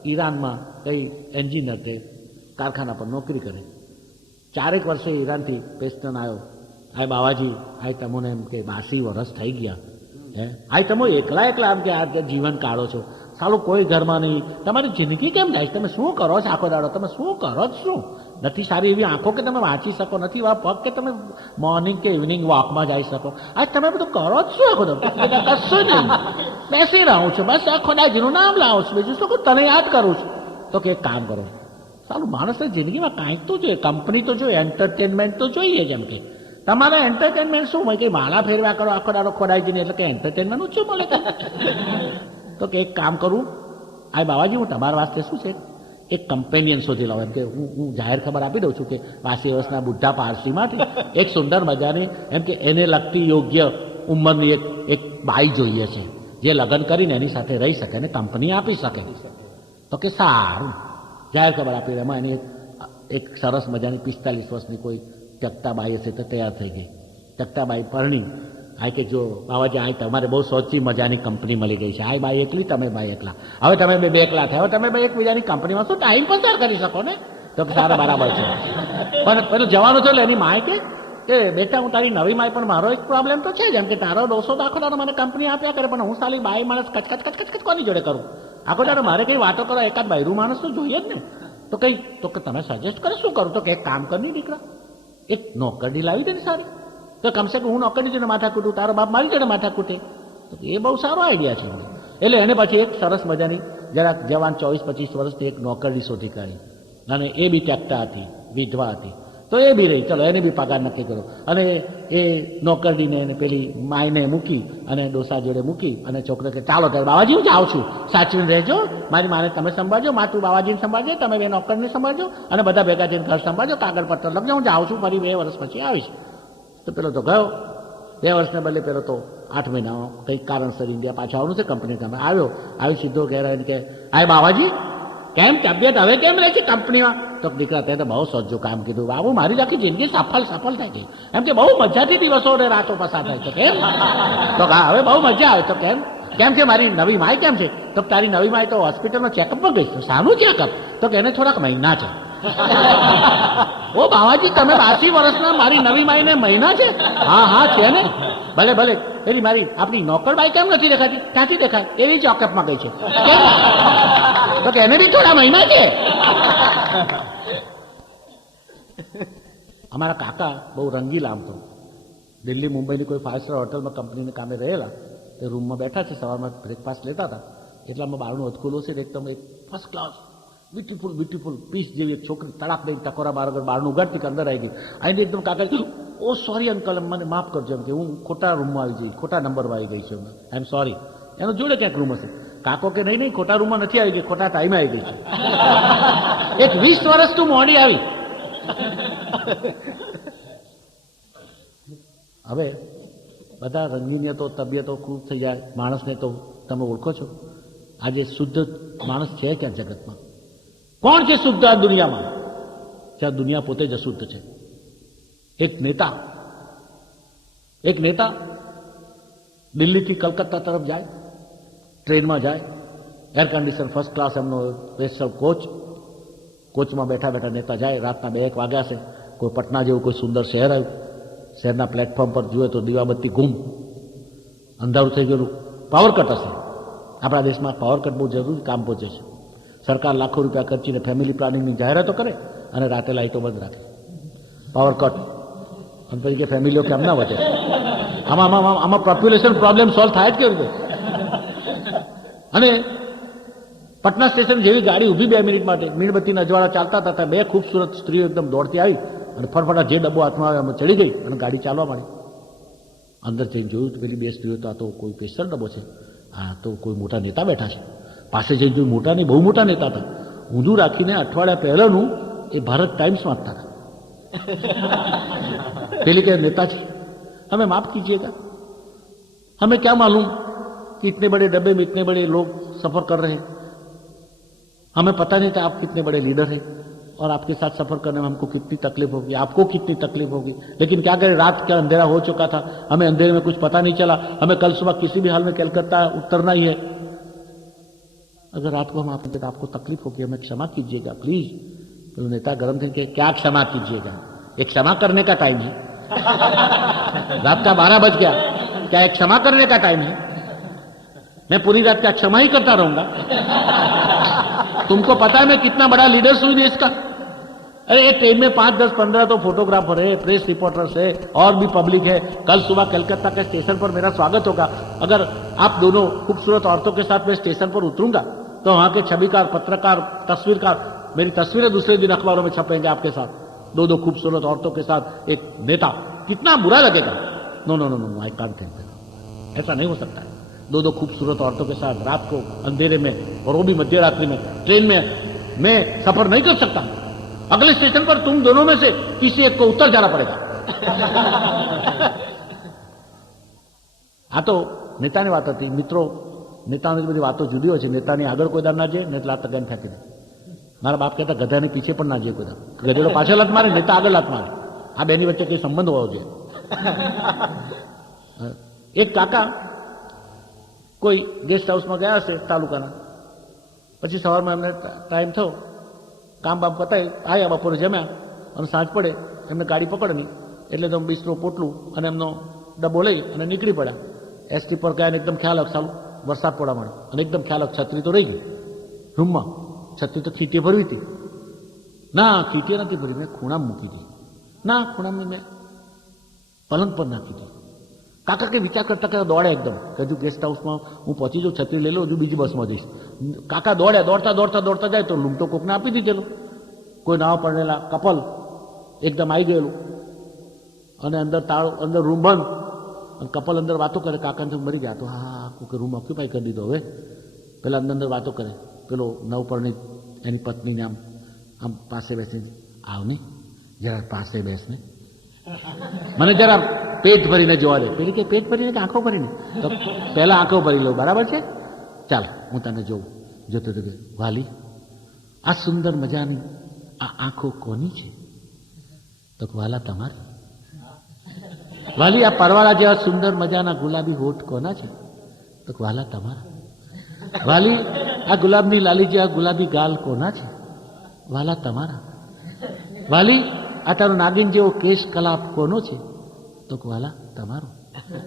ઈરાનમાં કઈ એન્જિનિયર તે કારખાના પર નોકરી કરે. 4 વર્ષે ઈરાનથી પેસ્ટન આવ્યો. આ બાવાજી આ તમને એમ કે 82 વર્ષ થઈ ગયા, આ તમે એકલા એમ કે આ જીવન કાઢો છો, સાલું કોઈ ઘરમાં નહીં, તમારી જિંદગી કેમ જાય છે? તમે શું કરો છો આખો દાડો? તમે શું કરો છો? શું નથી સારી એવી આંખો કે તમે વાંચી શકો, નથી એવા પગ કે તમે મોર્નિંગ કે ઇવનિંગ વોકમાં જઈ શકો. આજ તમે બધું કરો જ શું આખો દાડો? કશું નહીં, બેસી રહું છું બસ, આખો દાજીનું નામ લાવું છું, બીજું શું કરું? તને યાદ કરું છું. તો કે એક કામ કરો, સાલું માણસને જિંદગીમાં કાંઈક તો જોઈએ, કંપની તો જોઈએ, એન્ટરટેનમેન્ટ તો જોઈએ. જેમ કે તમારે એન્ટરટેનમેન્ટ શું હોય કે માળા ફેરવ્યા કરો આખો દાડો ખોડાઈ જઈને, એટલે કે એન્ટરટેનમેન્ટ શું મળે? તો કે એક કામ કરું, આ બાવાજી હું તમારા વાસ્તે શું છે એક કમ્પેનિયન શોધી લાવો. એમ કે હું જાહેર ખબર આપી દઉં છું કે 82 વર્ષના બુઢા પારસી માટે એક સુંદર મજાની એમ કે એને લગતી યોગ્ય ઉંમરની એક બાઈ જોઈએ છે, જે લગ્ન કરીને એની સાથે રહી શકે અને કંપની આપી શકે. તો કે સારું, જાહેર ખબર આપી. એમાં એની એક સરસ મજાની 45 વર્ષની કોઈ ચકતાબાઈ હશે તો તૈયાર થઈ ગઈ. ચકતાબાઈ પરણી. આ કે જો બાવાજી આ તમારે બહુ સોચી મજાની કંપની મળી ગઈ છે, આ બાઈ એકલી, તમે બાઈ એકલા, હવે તમે બે એકલા થયા, હવે તમે બે એકબીજાની કંપનીમાં શું ટાઈમ પસાર કરી શકો ને? તો સારા બરાબર છે. પણ પેલું જવાનું છે એટલે એની માય કે બેટા હું તારી નવી માય, પણ મારો એક પ્રોબ્લેમ તો છે, જેમ કે તારો ડોસો તો આખો દાડો મને કંપની આપ્યા કરે, પણ હું સાલી બાઈ માણસ કચકચ કોની જોડે કરું આખો દાડો? મારે કઈ વાતો કરો, એકાદ બાયરું માણસ તો જોઈએ જ ને. તો કે તમે સજેસ્ટ કરો શું કરું? તો કે એક કામ કરની દીકરા, એક નોકરી લાવી દે ને સારી, તો કમસે કમ હું નોકરી જોડે માથા કૂટું, તારો બાપ મારી જોડે માથા કૂટે. તો એ બહુ સારો આઈડિયા છે. એટલે એને પછી એક સરસ મજાની જરાક જવાન 24-25 વર્ષની એક નોકરી શોધી કાઢી, અને એ બી ટેક્ટા હતી, વિધવા હતી. તો એ બી રહી, ચલો એને બી પગાર નક્કી કર્યો. અને એ નોકરીને એને પેલી માયને મૂકી અને ડોસા જોડે મૂકી અને છોકરો કે ચાલો ત્યારે બાવાજી હું જાઉં છું, સાચવીને રહેજો, મારી માને તમે સંભાળજો, માં તું બાવાજીને સંભાળજો, તમે બે નોકરને સંભાળજો, અને બધા ભેગા જઈને ઘર સંભાળજો, કાગળ પત્ર લખજો, હું જાઉં છું, ફરી 2 વર્ષ પછી આવીશ. તો પેલો તો ગયો. 2 વર્ષને બદલે પેલો તો 8 મહિનામાં કંઈક કારણસર ઇન્ડિયા પાછા આવવાનું છે, કંપની તમે આવી સીધો ઘેર આવીને કે આ બાવાજી કેમ તબિયત હવે કેમ રહે છે કંપનીમાં? તો દીકરા તે તો બહુ સોજું કામ કીધું બાબુ, મારી આખી જિંદગી સફળ થઈ ગઈ, એમ કે બહુ મજાથી દિવસો ને રાતો પસાર થાય. તો કેમ? તો હા હવે બહુ મજા આવે. તો કેમ છે મારી નવી માય કેમ છે? તો તારી નવી માય તો હોસ્પિટલમાં ચેકઅપમાં ગઈ. તો સારું ચેકઅપ? તો કે એને થોડાક મહિના છે. ઓ બાવાજી તમે 82 વર્ષના, મારી નવી માઈ ને મહિના છે? હા છે ને. ભલે એની મારી આપણી નોકર બાઈ કેમ નથી દેખાતી? ક્યાંથી દેખાય? એવી ચોકઅપમાં ગઈ છે. તો કે એને બી થોડા મહિના છે. અમારા કાકા બહુ રંગીલા, આમ તો દિલ્હી મુંબઈની કોઈ 5 સ્ટાર હોટલમાં કંપનીને કામે રહેલા. એ રૂમમાં બેઠા છે, સવારમાં બ્રેકફાસ્ટ લેતા હતા, એટલામાં બહારનું અધકુલું છે, એકદમ એક ફર્સ્ટ ક્લાસ બ્યુટીફુલ પીસ જેવી એક છોકરી તડાક દઈને ટકોરા બહારનું ઉગાડતી કે અંદર આવી ગઈ. આઈને એકદમ કાકા ઓ સોરી અંકલ, મને માફ કરજો, એમ કે હું ખોટા રૂમમાં આવી જઈ, ખોટા નંબરમાં આવી ગઈ છું, આઈ એમ સોરી. એનો જોડે ક્યાંક રૂમ હશે. કાકો કે નહીં ખોટા રૂમમાં નથી આવી ગઈ, ખોટા ટાઈમે આવી ગઈ છે. એક 20 વર્ષ તું મોડી આવી. હવે બધા રંગીનિયતો તબિયતો ખૂબ થઈ જાય માણસને. તો તમે ઓળખો છો આજે શુદ્ધ માણસ છે ક્યાં જગતમાં? કોણ છે શુદ્ધ આ દુનિયામાં? જ્યાં દુનિયા પોતે જ અશુદ્ધ છે. એક નેતા દિલ્હીથી કલકત્તા તરફ જાય, ટ્રેનમાં જાય, એર કન્ડિશન ફર્સ્ટ ક્લાસ એમનો સ્પેશિયલ કોચ, કોચમાં બેઠા બેઠા નેતા જાય, રાતના 2-1 વાગ્યા છે, કોઈ પટના જેવું કોઈ સુંદર શહેર આવ્યું, શહેરના પ્લેટફોર્મ પર જુએ તો દીવાબત્તી ગુમ, અંધારું થઈ ગયેલું, પાવર કટ હશે. આપણા દેશમાં પાવર કટ બહુ જરૂરી કામ પહોંચે છે. સરકાર લાખો રૂપિયા ખર્ચીને ફેમિલી પ્લાનિંગની જાહેરાતો કરે અને રાતે લાઇટો બંધ રાખે, પાવર કટ, અને પછી કે ફેમિલીઓ કેમ ના વધે? આમાં પોપ્યુલેશન પ્રોબ્લેમ સોલ્વ થાય જ કેવી રીતે? અને પટના સ્ટેશન જેવી ગાડી ઊભી 2 મિનિટ માટે, મીણબત્તીના અજવાળા ચાલતા હતા, 2 ખૂબસૂરત સ્ત્રીઓ એકદમ દોડતી આવી અને ફટફટા જે ડબ્બો હાથમાં આવે એમાં ચડી ગઈ અને ગાડી ચાલવા માંડી. અંદર જઈને જોયું તો પેલી 2 સ્ત્રીઓ તો આ તો કોઈ સ્પેશિયલ ડબ્બો છે, આ તો કોઈ મોટા નેતા બેઠા છે. પાસે જઈને જોયું, મોટા નહીં, બહુ મોટા નેતા હતા. ઊંધું રાખીને અઠવાડિયા પહેલાનું એ ભારત ટાઈમ્સ વાંચતા હતા. પેલી કે नेता जी हमें माफ कीजिएगा, हमें क्या मालूम कि इतने बड़े डब्बे में इतने बड़े लोग सफर कर रहे हैं, हमें पता नहीं था आप कितने बड़े लीडर हैं और आपके साथ सफर करने में हमको कितनी तकलीफ होगी, आपको कितनी तकलीफ होगी, लेकिन क्या करें, रात का अंधेरा हो चुका था, हमें अंधेरे में कुछ पता नहीं चला, हमें कल सुबह किसी भी हाल में कलकत्ता उतरना ही है, अगर रात को हम आपको तकलीफ होगी, हमें क्षमा कीजिएगा प्लीज. तो नेता गरम थे कि क्या क्षमा कीजिएगा, एक क्षमा करने का टाइम है, रात का 12 बज गया, क्या एक क्षमा करने का टाइम है? मैं पूरी रात क्या क्षमा ही करता रहूंगा? तुमको पता है मैं कितना बड़ा लीडर हूं देश का? अरे ये ट्रेन में 5, 10, 15 तो फोटोग्राफर है, प्रेस रिपोर्टर्स है और भी पब्लिक है. कल सुबह कलकत्ता के स्टेशन पर मेरा स्वागत होगा. अगर आप दोनों खूबसूरत औरतों के साथ मैं स्टेशन पर उतरूंगा तो वहां के छविकार, पत्रकार, तस्वीरकार, मेरी तस्वीरें दूसरे दिन अखबारों में छपेंगे आपके साथ, 2 खूबसूरत औरतों के साथ एक नेता. कितना बुरा लगेगा? No no no no, I can't think, ऐसा नहीं हो सकता. 2 खूबसूरत औरतों के साथ रात को अंधेरे में, और वो भी मध्य रात्रि में, ट्रेन में मैं सफर नहीं कर सकता. अगले स्टेशन पर तुम दोनों में से किसी एक को उतर जाना पड़ेगा. આ તો નેતાની વાત હતી મિત્રો. નેતાની બધી વાતો જુદી હોય છે. નેતાની આગળ કોઈ દાર ના જાય ને લાત તગાઈને ફેંકી દે. મારા બાપ કહેતા ગધાની પીછે પણ ના જાય કોઈ દાર. ગધેડો પાછળ લાત મારે, નેતા આગળ લાત મારે. આ બેની વચ્ચે કઈ સંબંધ હોવો જોઈએ. એક કાકા કોઈ ગેસ્ટ હાઉસમાં ગયા હશે તાલુકાના, પછી સવારમાં એમને ટાઈમ થયો, કામ બામ પતાવી આવ્યા, બપોરે જમ્યા અને સાંજ પડે એમને ગાડી પકડની એટલે તો બિસ્તરો પોટલું અને એમનો ડબ્બો લઈ અને નીકળી પડ્યા. એસટી પર ગયા ને એકદમ ખ્યાલ આવ્યો, સાલું વરસાદ પડવા માંડ્યો અને એકદમ ખ્યાલ આવ્યો છત્રી તો રહી ગઈ રૂમમાં. છત્રી તો ખીટીએ ભરવી હતી. ના, ખીટીએ નથી ભરી, મેં ખૂણામાં મૂકી હતી. ના, ખૂણામાં મેં પલંગ પર નાખી હતી. કાકા કે વિચાર કરતા કરતા દોડે એકદમ, કીધું ગેસ્ટ હાઉસમાં હું પહોંચી જાઉં, છત્રી લઈ લો, હજુ બીજી બસમાં જઈશ. કાકા દોડ્યા, દોડતા દોડતા દોડતા જાય તો લૂમ તો કોકને આપી દીધેલું. કોઈ નાવા પડેલા કપલ એકદમ આવી ગયેલું અને અંદર તાળું, અંદર રૂમ બંધ, અને કપલ અંદર વાતો કરે. કાકાને મરી ગયા તો હા કોઈ રૂમ ઓક્યુપાય કરી દીધો. હવે પેલા અંદર વાતો કરે, પેલો નવપરણી એની પત્નીને આમ આમ પાસે બેસીને, આવ નહીં જરા પાસે બેસને, મને જરા પેટ ભરીને જોવા દે. પેલી કે પેટ ભરીને કે આંખો ભરીને? તો પહેલા આંખો ભરી લો, બરાબર છે, ચાલ હું તને જોઉં. જોતો તો કે વાલી આ સુંદર મજાની આ આંખો કોની છે? તો વાલા તમારી. વાલી આ પરવાળા જેવા સુંદર મજાના ગુલાબી હોઠ કોના છે? તો વાલા તમારા. વાલી આ ગુલાબની લાલી જેવા ગુલાબી ગાલ કોના છે? વાલા તમારા. વાલી આ તારો નાગિન જેવો કેશ કલાપ કોનો છે? તો વાલા તમારો.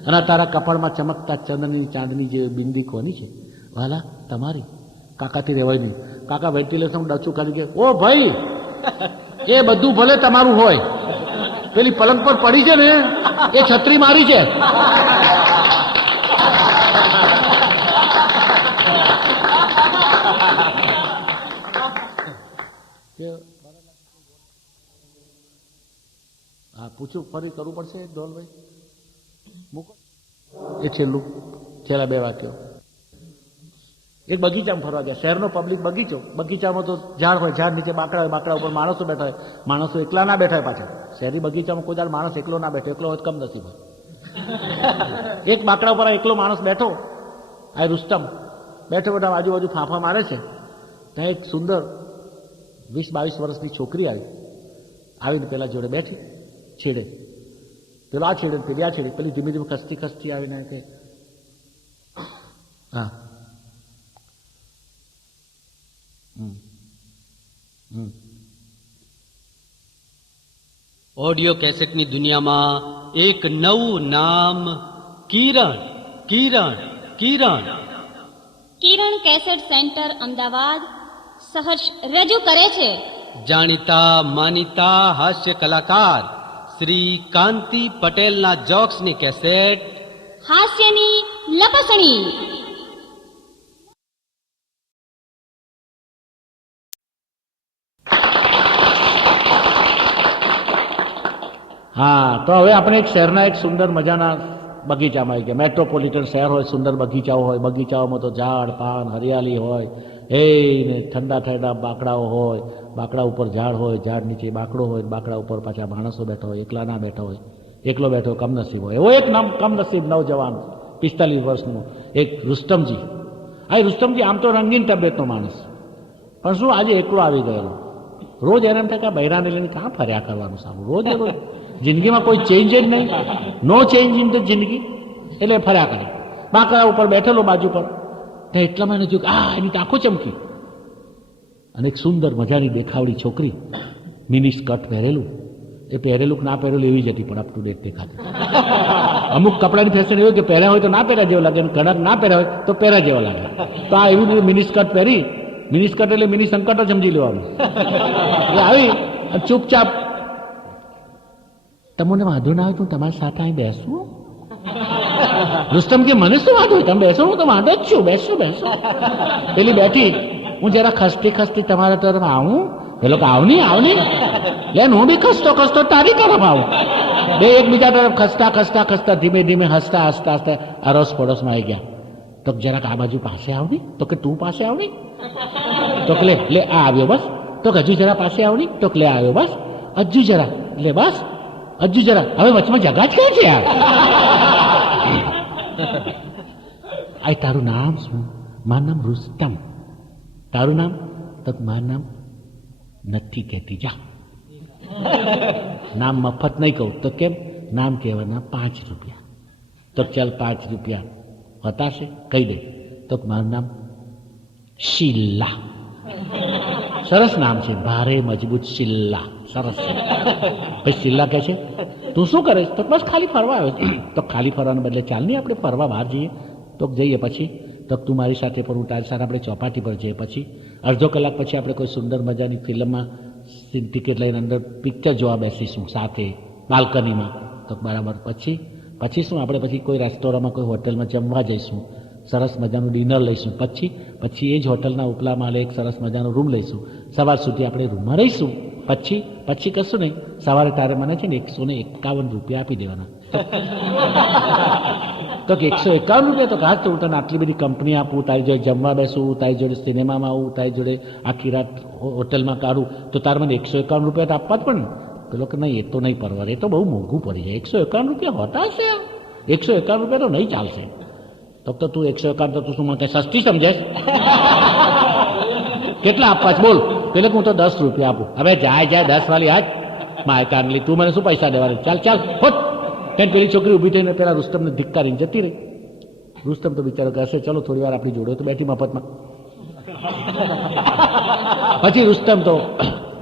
અને તારા કપાળમાં ચમકતા ચંદ્રની ચાંદની જે બિંદી કોની છે? વાલા તમારી. કાકાથી રહેવાય નહીં. કાકા વેન્ટિલેશન ડચું ખાલી કે ઓ ભાઈ એ બધું ભલે તમારું હોય, પેલી પલંગ પર પડી છે ને એ છત્રી મારી છે. હા, પૂછું ફરી કરવું પડશે ધોલભાઈ? મૂકો એ છેલ્લા 2 વાક્યો. એક બગીચામાં ફરવા ગયા, શહેરનો પબ્લિક બગીચો. બગીચામાં તો ઝાડ હોય, ઝાડ નીચે બાકડા હોય, બાકડા ઉપર માણસો બેઠા હોય. માણસો એકલા ના બેઠા હોય પાછળ. શહેરી બગીચામાં કોઈ દાડ માણસ એકલો ના બેઠો, એકલો હોય કમ નસીબ હોય. એક બાકડા ઉપર એકલો માણસ બેઠો, આ રુસ્તમ બેઠો બેઠા આજુબાજુ ફાંફા મારે છે. ત્યાં એક સુંદર 20-22 વર્ષની છોકરી આવીને પેલા જોડે બેઠી, છેડે પેલો આ છેડે, પેલી આ છેડે. પેલી ધીમે ધીમે ખસતી ખસતી આવીને કે હા ઓડિયો કેસેટની દુનિયામાં એક નવું નામ કિરણ. કિરણ કિરણ કિરણ કેસેટ સેન્ટર અમદાવાદ સહર્ષ રજૂ કરે છે જાણીતા માનીતા હાસ્ય કલાકાર શ્રી કાંતિ પટેલના જોક્સની કેસેટ હાસ્યની લપસણી. હા, તો હવે આપણે એક શહેરના એક સુંદર મજાના બગીચામાં આવી ગયા. મેટ્રોપોલિટન શહેર હોય, સુંદર બગીચાઓ હોય, બગીચાઓમાં તો ઝાડ પાન હરિયાળી હોય, ને ઠંડા ઠંડા બાકડાઓ હોય, બાકડા ઉપર ઝાડ હોય, ઝાડ નીચે બાકડો હોય, બાકડા ઉપર પાછા માણસો બેઠા હોય, એકલા ના બેઠા હોય, એકલો બેઠો કમનસીબ હોય. એવો એક કમનસીબ નવજવાન 45 વર્ષનો એક રુસ્તમજી. આ રુસ્તમજી આમ તો રંગીન તબિયતનો માણસ, પણ શું આજે એકલો આવી ગયેલો. રોજ એને એમ થાય કે બૈરાને લઈને ક્યાં ફર્યા કરવાનું સારું, રોજ જિંદગીમાં કોઈ ચેન્જ જ નહીં, નો ચેન્જ ઇન ધ જિંદગી. એટલે ફર્યા કરે, બાકડા ઉપર બેઠેલો બાજુ પર. ત્યાં એટલામાં એને જોયું કે એની આંખો ચમકી અને એક સુંદર મજાની દેખાવડી છોકરી, મિની સ્કર્ટ પહેરેલું, એ પહેરેલું કે ના પહેરેલું એવી જ હતી, પણ અપ ટુ ડેટ દેખાતી. અમુક કપડાની ફેશન એવી કે પહેર્યા હોય તો ના પહેર્યા જેવો લાગે, અને કદાચ ના પહેર્યા હોય તો પહેર્યા જેવો લાગે. તો આ એવી બધી મિની સ્કર્ટ પહેરી, મિની સ્કર્ટ એટલે મિની સંકટ જ સમજી લેવાનું. એ આવી ચૂપચાપ, તમને વાંધો ના હોય તો તમારી સાથે અહીં બેસવું. રુસ્તમ કે મને શું વાંધો હોય, તમે બેસો, હું તો વાંધો જ છું, બેસો બેસો. પેલી બેઠી, હું જરા ખસતી ખસતી તમારા તરફ આવું. પેલો કે આવની આવની, લે હું બી ખસતો ખસતો તારી તરફ આવું. બે એકબીજા તરફ ખસતા ખસતા ખસતા ધીમે ધીમે હસતા હસતા હસતા અડોસ પડોશમાં આવી ગયા. તો જરાક આ બાજુ પાસે આવની, તો કે તું પાસે આવની, તો કે લે આ આવ્યો બસ, તો હજુ જરા પાસે આવની, તો કે લે આવ્યો બસ, હજુ જરા, લે બસ હજુ જરા, હવે વચમાં જગા જ ક્યાં છે યાર. આ તારું નામ શું? મારું નામ રુસ્તમ. તારું નામ? તો મારું નામ નથી કહેતી, જા. નામ મફત નહીં કહું. તો કેમ? નામ કહેવાના 5 રૂપિયા. તો ચાલ 5 રૂપિયા હતાશે, કહી દે. તો મારું નામ શિલ્લા. સરસ નામ છે, ભારે મજબૂત શિલ્લા, સરસ છે. પછી શિલ્લા કહે છે તું શું કરે? તો બસ ખાલી ફરવા આવ્યો. તો ખાલી ફરવાને બદલે ચાલ નહીં આપણે ફરવા બહાર જઈએ. તો જઈએ. પછી તો તું મારી સાથે પર, હું તારી સાથે આપણે ચોપાટી પર જઈએ. પછી અડધો કલાક પછી આપણે કોઈ સુંદર મજાની ફિલ્મમાં ટિકિટ લઈને અંદર પિક્ચર જોવા બેસીશું સાથે બાલ્કનીમાં. તો બરાબર. પછી શું આપણે પછી કોઈ રેસ્ટોરન્ટમાં કોઈ હોટલમાં જમવા જઈશું, સરસ મજાનું ડિનર લઈશું. પછી એ જ હોટલના ઉપલા માળે એક સરસ મજાનો રૂમ લઈશું. સવાર સુધી આપણે રૂમમાં રહીશું. પછી કશું નહીં, સવારે તારે મને છે ને 151 રૂપિયા આપી દેવાના. તો 151 રૂપિયા? તો હા, તો હું તને આટલી બધી કંપની આપું, તારી જોડે જમવા બેસું, તારી જોડે સિનેમામાં આવું, તારી જોડે આખી રાત હોટલમાં કાઢું, તો તારે મને 151 રૂપિયા તો આપવા જ પડે ને. પેલો કે નહીં, એ તો નહીં પરવડે, એ તો બહુ મોંઘું પડી જાય. 151 રૂપિયા હોતા હશે? 151 રૂપિયા તો નહીં ચાલશે. તો તું 151 તો તું શું મને સસ્તી સમજે? કેટલા આપવા છે બોલ? પેલે હું તો 10 રૂપિયા આપું. હવે જાય 10 વાળી આજ માય કાંગલી, તું મને શું પૈસા દેવાના? ચાલ હોટ. તેને પેલી છોકરી ઊભી થઈને પેલા રુસ્તમને ધિક્કારીને જતી રહી. રુસ્તમ તો બિચારો કહેશે ચલો થોડી વાર આપણી જોડે, તો બેઠી મફતમાં. પછી રુસ્તમ તો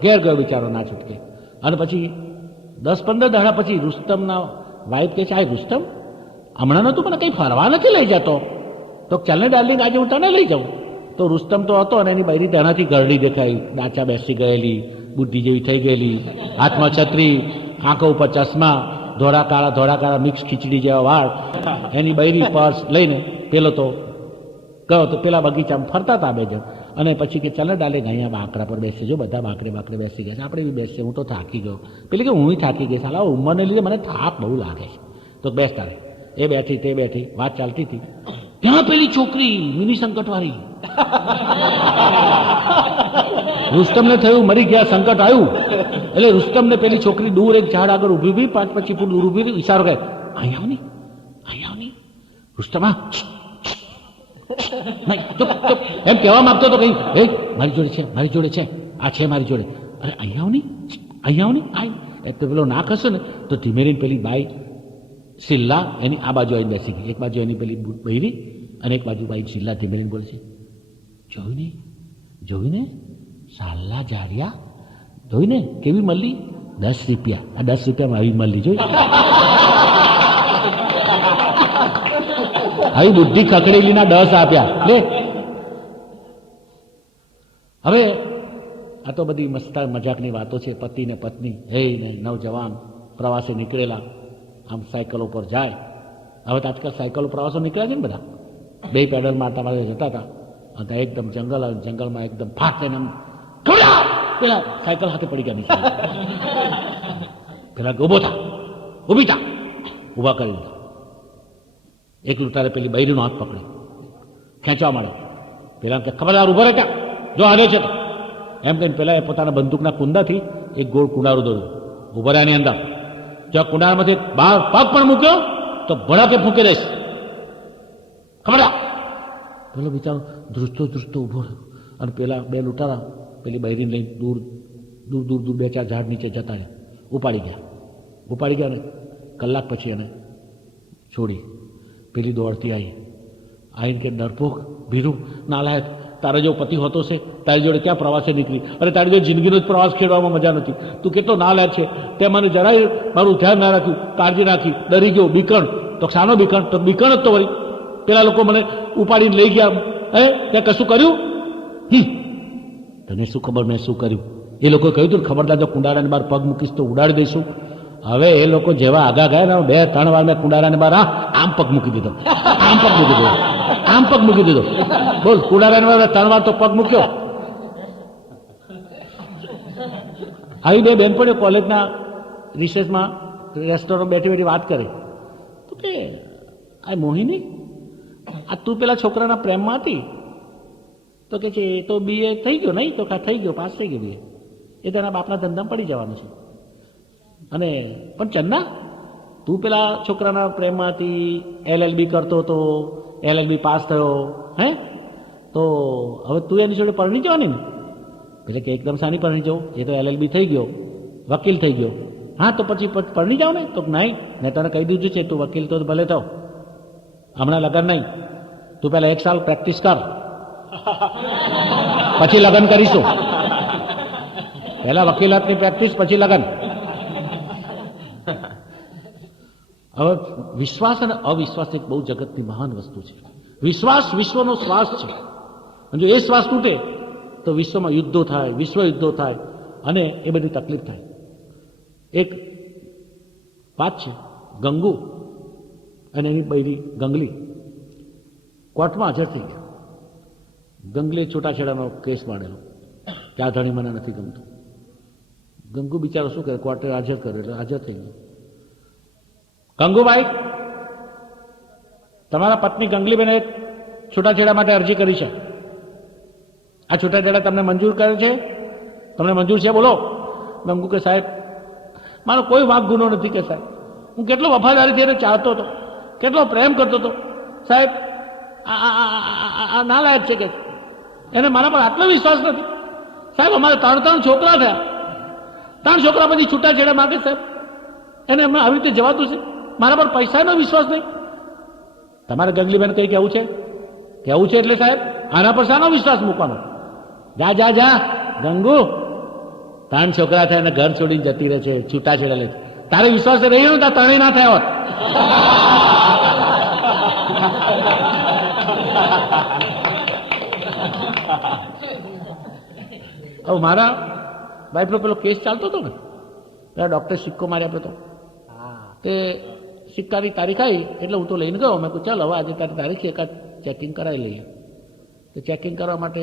ઘેર ગયો બિચારો, ના છૂટકે. અને પછી 10-15 દાડા પછી રુસ્તમના વાઈફ કહે છે, આ રુસ્તમ હમણાં તું મને કંઈ ફરવા નથી લઈ જતો? તો ચાલને ડાર્લિંગ, આજે હું તને લઈ જાઉં. તો રુસ્તમ તો હતો અને એની બૈરી તેનાથી ગરડી દેખાઈ, ડાચા બેસી ગયેલી, બુદ્ધિ જેવી થઈ ગયેલી, હાથમાં છત્રી, આંખો ઉપર ચશ્મા, ધોળા કાળા મિક્સ ખીચડી જેવા વાળ. એની બૈરી પર્સ લઈને પેલો તો ગયો. તો પેલા બગીચામાં ફરતા હતા બે જણ. અને પછી કે ચાલે ડાર્લિંગ અહીંયા બાકડા પર બેસી જો, બધા બાકડે બેસી ગયા છે, આપણે બી બેસીએ, હું તો થાકી ગયો. પેલી કે હું થાકી ગઈ, સાલા ઉંમરને લીધે મને થાક બહુ લાગે છે. તો બેસ તારે. એ બેઠી તે બેઠી, વાત ચાલતી હતી. ત્યાં પેલી છોકરી મિની સંકટવાળી. રુસ્તમને થયું મરી ગયા, સંકટ આવ્યું. એટલે રુસ્તમને પેલી છોકરી દૂર એક ઝાડ આગળ ઊભી ઉભી 5-25 ફૂટ દૂર ઊભી ઈશારો કરે, અહીંયા આવની. રુસ્તમ એમ કહેવા માંગતો તો કઈ મારી જોડે છે, આ છે મારી જોડે. અરે અહીંયા આવની. તો પેલો ના કરશે ને તો ધીમે રહીને પેલી બાઈ શિલ્લા એની આ બાજુ આવીને બેસી ગઈ. એક બાજુ એની પેલી બૈરી અને એક બાજુ બાઈ શિલ્લા ધીમે રહીને બોલે છે, જોઈને સાલા જાડિયા, જોઈને કેવી મળી, ₹10 આ 10 રૂપિયામાં આવી મળી જોઈ આવી બુદ્ધિ ખકડેલીના 10 આપ્યા લે. હવે આ તો બધી મસ્તા મજાકની વાતો છે. પતિ ને પત્ની ને નવજવાન પ્રવાસે નીકળેલા, આમ સાયકલો પર જાય. હવે તો આજકાલ સાયકલો પ્રવાસો નીકળ્યા છે ને બધા, 2 પેડલ મારતા મારે જતા હતા અને એકદમ જંગલ, જંગલમાં એકદમ ફાટ લઈને પેલા સાયકલ હાથે પડી ગયા નીચે. પેલા ઉભો થા, ઊભી થા, ઊભા કરી દીધા. એક લૂંટારે પેલી બૈરીનો હાથ પકડી ખેંચવા માંડ્યો. પેલા ખબરદાર ઉભો રહે, ક્યાં જો હાર્યો છે એમ કહીને પેલા એ પોતાના બંદૂકના કુંડાથી એક ગોળ કુંડારું દોડ્યું. ઉભા રહ્યાની અંદર જો કુંડારામાંથી બહાર પગ પણ મૂક્યો તો ભડાકે ફૂંકી દઈશ, ખબરદાર. પેલો બિચારો ધ્રુજતો ધ્રુજતો ઉભો રહ્યો અને પેલા 2 લૂંટારા પેલી બૈરીને લઈને દૂર દૂર દૂર દૂર 2-4 ઝાડ નીચે જતા રહ્યા. ઉપાડી ગયા ને કલાક પછી એને છોડી. પેલી દોડતી આવીને કે ડરપોક ભીરું નાલાયક, તારા જેવો પતિ હોતો છે, તારી જોડે ક્યાં પ્રવાસે નીકળી, અને તારી જોડે જિંદગીનો જ પ્રવાસ ખેડવામાં મજા નથી, તું કેટલો નાલાયક છે, તે મને જરાય મારું ધ્યાન ના રાખ્યું, કાળજી રાખી, ડરી ગયો, બીકણ. તો શાનો બીકણ? તો બીકણ જ તો વળી પેલા લોકો મને ઉપાડીને લઈ ગયા, ત્યાં કશું કર્યું? તને શું ખબર મેં શું કર્યું? એ લોકોએ કહ્યું હતું ખબરદાર જો કુંડારાની બહાર પગ મૂકીશ તો ઉડાડી દઈશું. હવે એ લોકો જેવા આગા ગયા ને 2-3 વાર મેં કુંડારાની બહાર આમ પગ મૂકી દીધો, આમ પગ મૂકી દીધો, આમ પગ મૂકી દીધો. બોલ, કુંડારાની બહાર 3 વાર તો પગ મૂક્યો. આવી 2 બહેનપણીઓ કોલેજના રિસેસમાં રેસ્ટોરન્ટ બેઠી વાત કરે તો કે આ મોહિની, આ તું પેલા છોકરાના પ્રેમમાં હતી? તો કે છે એ તો BA થઈ ગયો નહીં, તો થઈ ગયો, પાસ થઈ ગયો BA, એ તેના બાપના ધંધામાં પડી જવાનું છે. અને પણ ચન્ના, તું પેલા છોકરાના પ્રેમમાં હતી, LLB કરતો હતો, LLB પાસ થયો, તો હવે તું એની જોડે પરણી જવાની ને? એટલે કે એકદમ સાની પરણી જાઉં, એ તો LLB થઈ ગયો, વકીલ થઈ ગયો. હા તો પછી પરણી જાવ ને? તો નહીં, મેં તને કહી દીધું છે તું વકીલ તો ભલે થાવ, હમણાં લગ્ન નહીં, તું પહેલા 1 સાલ પ્રેક્ટિસ કર, પછી લગ્ન કરીશું. પહેલા વકીલાતની પ્રેક્ટિસ, પછી લગ્ન. હવે વિશ્વાસ અને અવિશ્વાસ એક બહુ જગતની મહાન વસ્તુ છે. વિશ્વાસ વિશ્વનો શ્વાસ છે, અને જો એ શ્વાસ તૂટે તો વિશ્વમાં યુદ્ધો થાય, વિશ્વ યુદ્ધો થાય અને એ બધી તકલીફ થાય. એક વાત છે, ગંગુ અને એની બૈરી ગંગલી કોર્ટમાં હાજર થઈ ગયા. ગંગલીએ છૂટાછેડાનો કેસ માંડેલો કે આ ધણી મને નથી ગમતું. ગંગુ બિચારો શું કરે, કોર્ટે હાજર કરે એટલે હાજર થઈ ગયો. ગંગુભાઈ, તમારા પત્ની ગંગલીબેને છૂટાછેડા માટે અરજી કરી છે. આ છૂટાછેડા તમને મંજૂર કરે છે? તમને મંજૂર છે? બોલો. ગંગુ કે સાહેબ મારો કોઈ વાંક ગુનો નથી કે સાહેબ, હું કેટલો વફાદારીથી એને ચાહતો હતો, કેટલો પ્રેમ કરતો હતો સાહેબ, આ નાલાયક છે કે એને મારા પર આટલો વિશ્વાસ નથી સાહેબ. અમારે 3 છોકરા થયા, 3 છોકરા પછી છૂટાછેડા માગે સાહેબ, એને એમને આવી રીતે જવાતું છે, મારા પર પૈસાનો વિશ્વાસ નહીં. તમારે ગંગલીબેન કંઈ કહેવું છે એટલે સાહેબ આના પર શાનો વિશ્વાસ મૂકવાનો? જા જા જા ગંગુ, 3 છોકરા થયા અને ઘર છોડીને જતી રહે છે, છૂટાછેડા લે. તારે વિશ્વાસ રહ્યો ને તાર 3 ના થયા હોત. હવે મારા વાઈફનો પેલો કેસ ચાલતો હતો ને, પેલા ડૉક્ટરે સિક્કો મારી આપ્યો હતો, તે સિક્કાની તારીખ આવી એટલે હું તો લઈને ગયો. મેં કહ્યું ચાલ હવે આજે તારી તારીખ એકાદ ચેકિંગ કરાવી લઈએ. તો ચેકિંગ કરવા માટે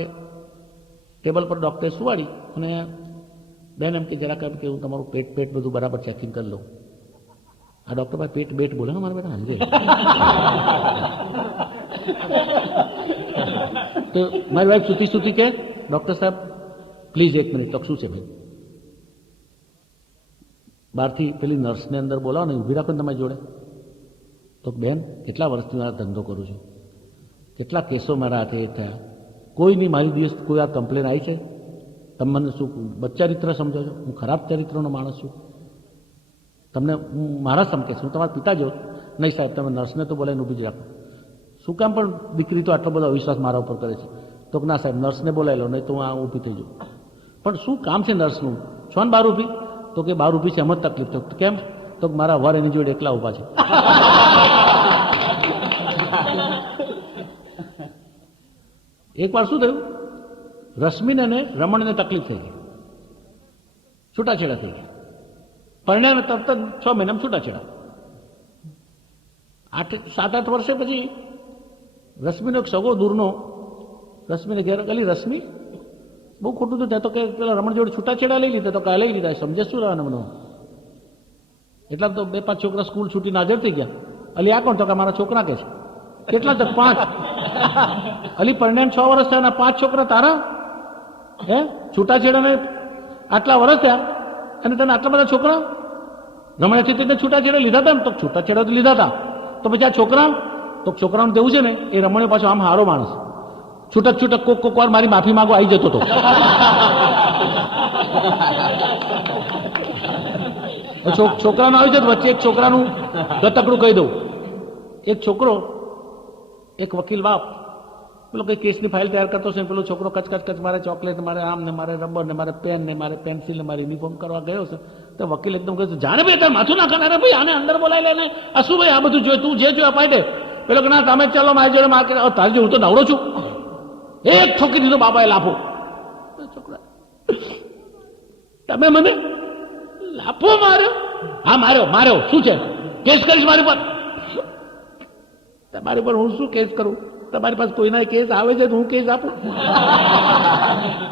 ટેબલ પર ડૉક્ટરે સુવાડી અને બેન એમ કે જરાક એમ કે હું તમારું પેટ બધું બરાબર ચેકિંગ કરી લઉં. આ ડૉક્ટર ભાઈ પેટ બેટ બોલે ને મારા બેટા હાલ ગઈ. તો મારી વાઈફ સુતી કે ડૉક્ટર સાહેબ પ્લીઝ 1 મિનિટ. તો શું છે ભાઈ? બહારથી પેલી નર્સને અંદર બોલાવો ને, ઊભી રાખો ને તમારી જોડે. તો બેન કેટલા વર્ષથી મારા ધંધો કરું છું, કેટલા કેસો મારા હાથે થયા, કોઈની મારી દિવસ કોઈ આ કમ્પ્લેન આવી છે? તમે મને શું બચ્ચારિત્ર સમજો છો? હું ખરાબ ચરિત્રનો માણસ છું? તમને હું મારા સમકે છું, હું તમારા પિતા જેવો? નહીં સાહેબ, તમે નર્સને તો બોલાવીને ઊભી જ રાખો. શું કામ પણ દીકરી તો આટલો બધો અવિશ્વાસ મારા ઉપર કરે છે? તો ના સાહેબ નર્સને બોલાવી લો, નહીં તો હું આ ઊભી થઈ જાઉં. પણ શું કામ છે નર્સનું? છો ને બહાર ઊભી? તો કે બહાર ઊભી છે એમ જ તકલીફ તો કેમ તો મારા વર એની જોડે એકલા ઊભા છે. એક વાર શું થયું, રશ્મિને અને રમણને તકલીફ થઈ ગઈ, છૂટાછેડા થઈ ગયા. પરિણામે તરત જ 6 મહિનામાં છૂટાછેડા. 7-8 વર્ષે પછી રશ્મિનો એક સગો દૂરનો રશ્મિને ઘેર ગલી, રશ્મિ બહુ ખોટું થયું ત્યાં તો કે પેલા રમણ જોડે છૂટાછેડા લઈ લીધા, તો કાલે લઈ લીધા, સમજે શું રહેવાના મને. એટલા તો 2-5 છોકરા સ્કૂલ છૂટીને હાજર થઈ ગયા. અલી આ કોણ, તો કે મારા છોકરા કે છે. કેટલા તો 5. અલી પરિણામ 6 વર્ષ થયા, 5 છોકરા તારા, હે છૂટાછેડાને આટલા વર્ષ થયા અને તને આટલા બધા છોકરા. રમણેથી તેને છૂટાછેડા લીધા હતા ને, તો છૂટાછેડા તો લીધા હતા, તો પછી આ છોકરા, તો છોકરાઓને તેવું છે ને એ રમણીઓ પાછો આમ હારો માણસ, છૂટક કોક વાર મારી માફી માંગો આવી જતો હતો. છોકરાનો આવી જતો, વચ્ચે એક છોકરાનું ગતકડું કહી દઉં. એક છોકરો, એક વકીલ બાપ પેલો કઈ કેસની ફાઇલ તૈયાર કરતો છે, પેલો છોકરો કચ મારે ચોકલેટ, મારે આમ ને મારે રબર ને મારે પેન ને મારે પેન્સિલ ને મારે યુનિફોર્મ કરવા ગયો છે. તો વકીલ એકદમ કહે છે, જાણે ભાઈ તારે માથું ના કરે, ભાઈ આને અંદર બોલાવી લે ને, આ શું ભાઈ આ બધું જોઈએ, તું જે જોઈએ અપાઈ દે. પેલો કે ના તમે ચાલો મારી જોડે માર્કેટ, તારી જોડે હું તો નવરો છું. એક ઠોકી દીધો બાપાએ લાફો. છોકરા તમે મને લાફો માર્યો? હા માર્યો, શું છે, કેસ કરીશ મારી પર? તમારી પર હું શું કેસ કરું, તમારી પાસે કોઈના કેસ આવે છે તો હું કેસ આપું?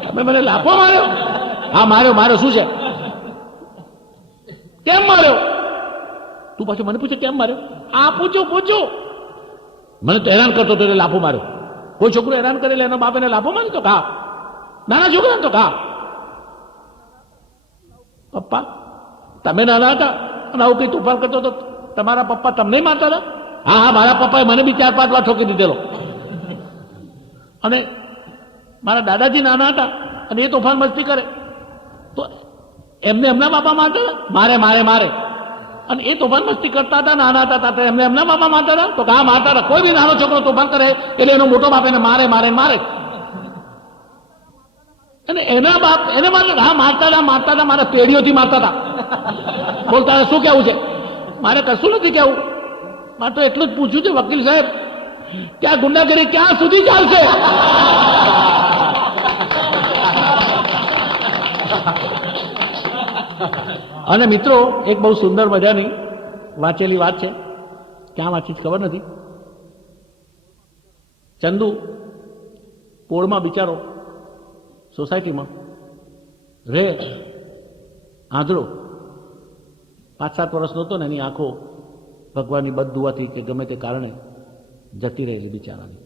તમે મને લાફો માર્યો? હા માર્યો, શું છે, કેમ માર્યો? તું પાછું મને પૂછે કેમ માર્યો? આ પૂછો. મને તો હેરાન કરતો હતો એટલે લાફો માર્યો. કોઈ છોકરો હેરાન કરેલે એનો બાપ એને લાફો માર્યો તો કા? નાના છોકરા તો કા? પપ્પા તમે નાના હતા અને આવું કઈ તોફાન કરતો હતો, તમારા પપ્પા તમને મારતા હતા? હા મારા પપ્પાએ મને બી 4-5 વાર ઠોકી દીધેલો. અને મારા દાદાજી નાના હતા અને એ તોફાન મસ્તી કરે તો એમને એમના બાપા મારતા હતા? મારે અને એ તોફાન મસ્તી કરતા હતા, નાના હતા એમને એમના બાપા મારતા હતા? તો હા મારતા હતા. કોઈ બી નાનો છોકરો તોફાન કરે એટલે એનો મોટો બાપ એને મારે. અને એના બાપ એને મારતા હતા, મારા પેઢીઓથી મારતા હતા. બોલતા શું કેવું છે? મારે કશું નથી કેવું, મારે તો એટલું જ પૂછ્યું છે વકીલ સાહેબ કે આ ગુંડાગીરી ક્યાં સુધી ચાલશે? અને મિત્રો એક બહુ સુંદર મજાની વાંચેલી વાત છે, ક્યાં વાંચી ખબર નથી. ચંદુ પોળમાં બિચારો સોસાયટીમાં રે, આંધળો, 5-7 વર્ષનો હતો ને, એની આંખો ભગવાનની બદદુઆથી કે ગમે તે કારણે જતી રહેલી બિચારાની.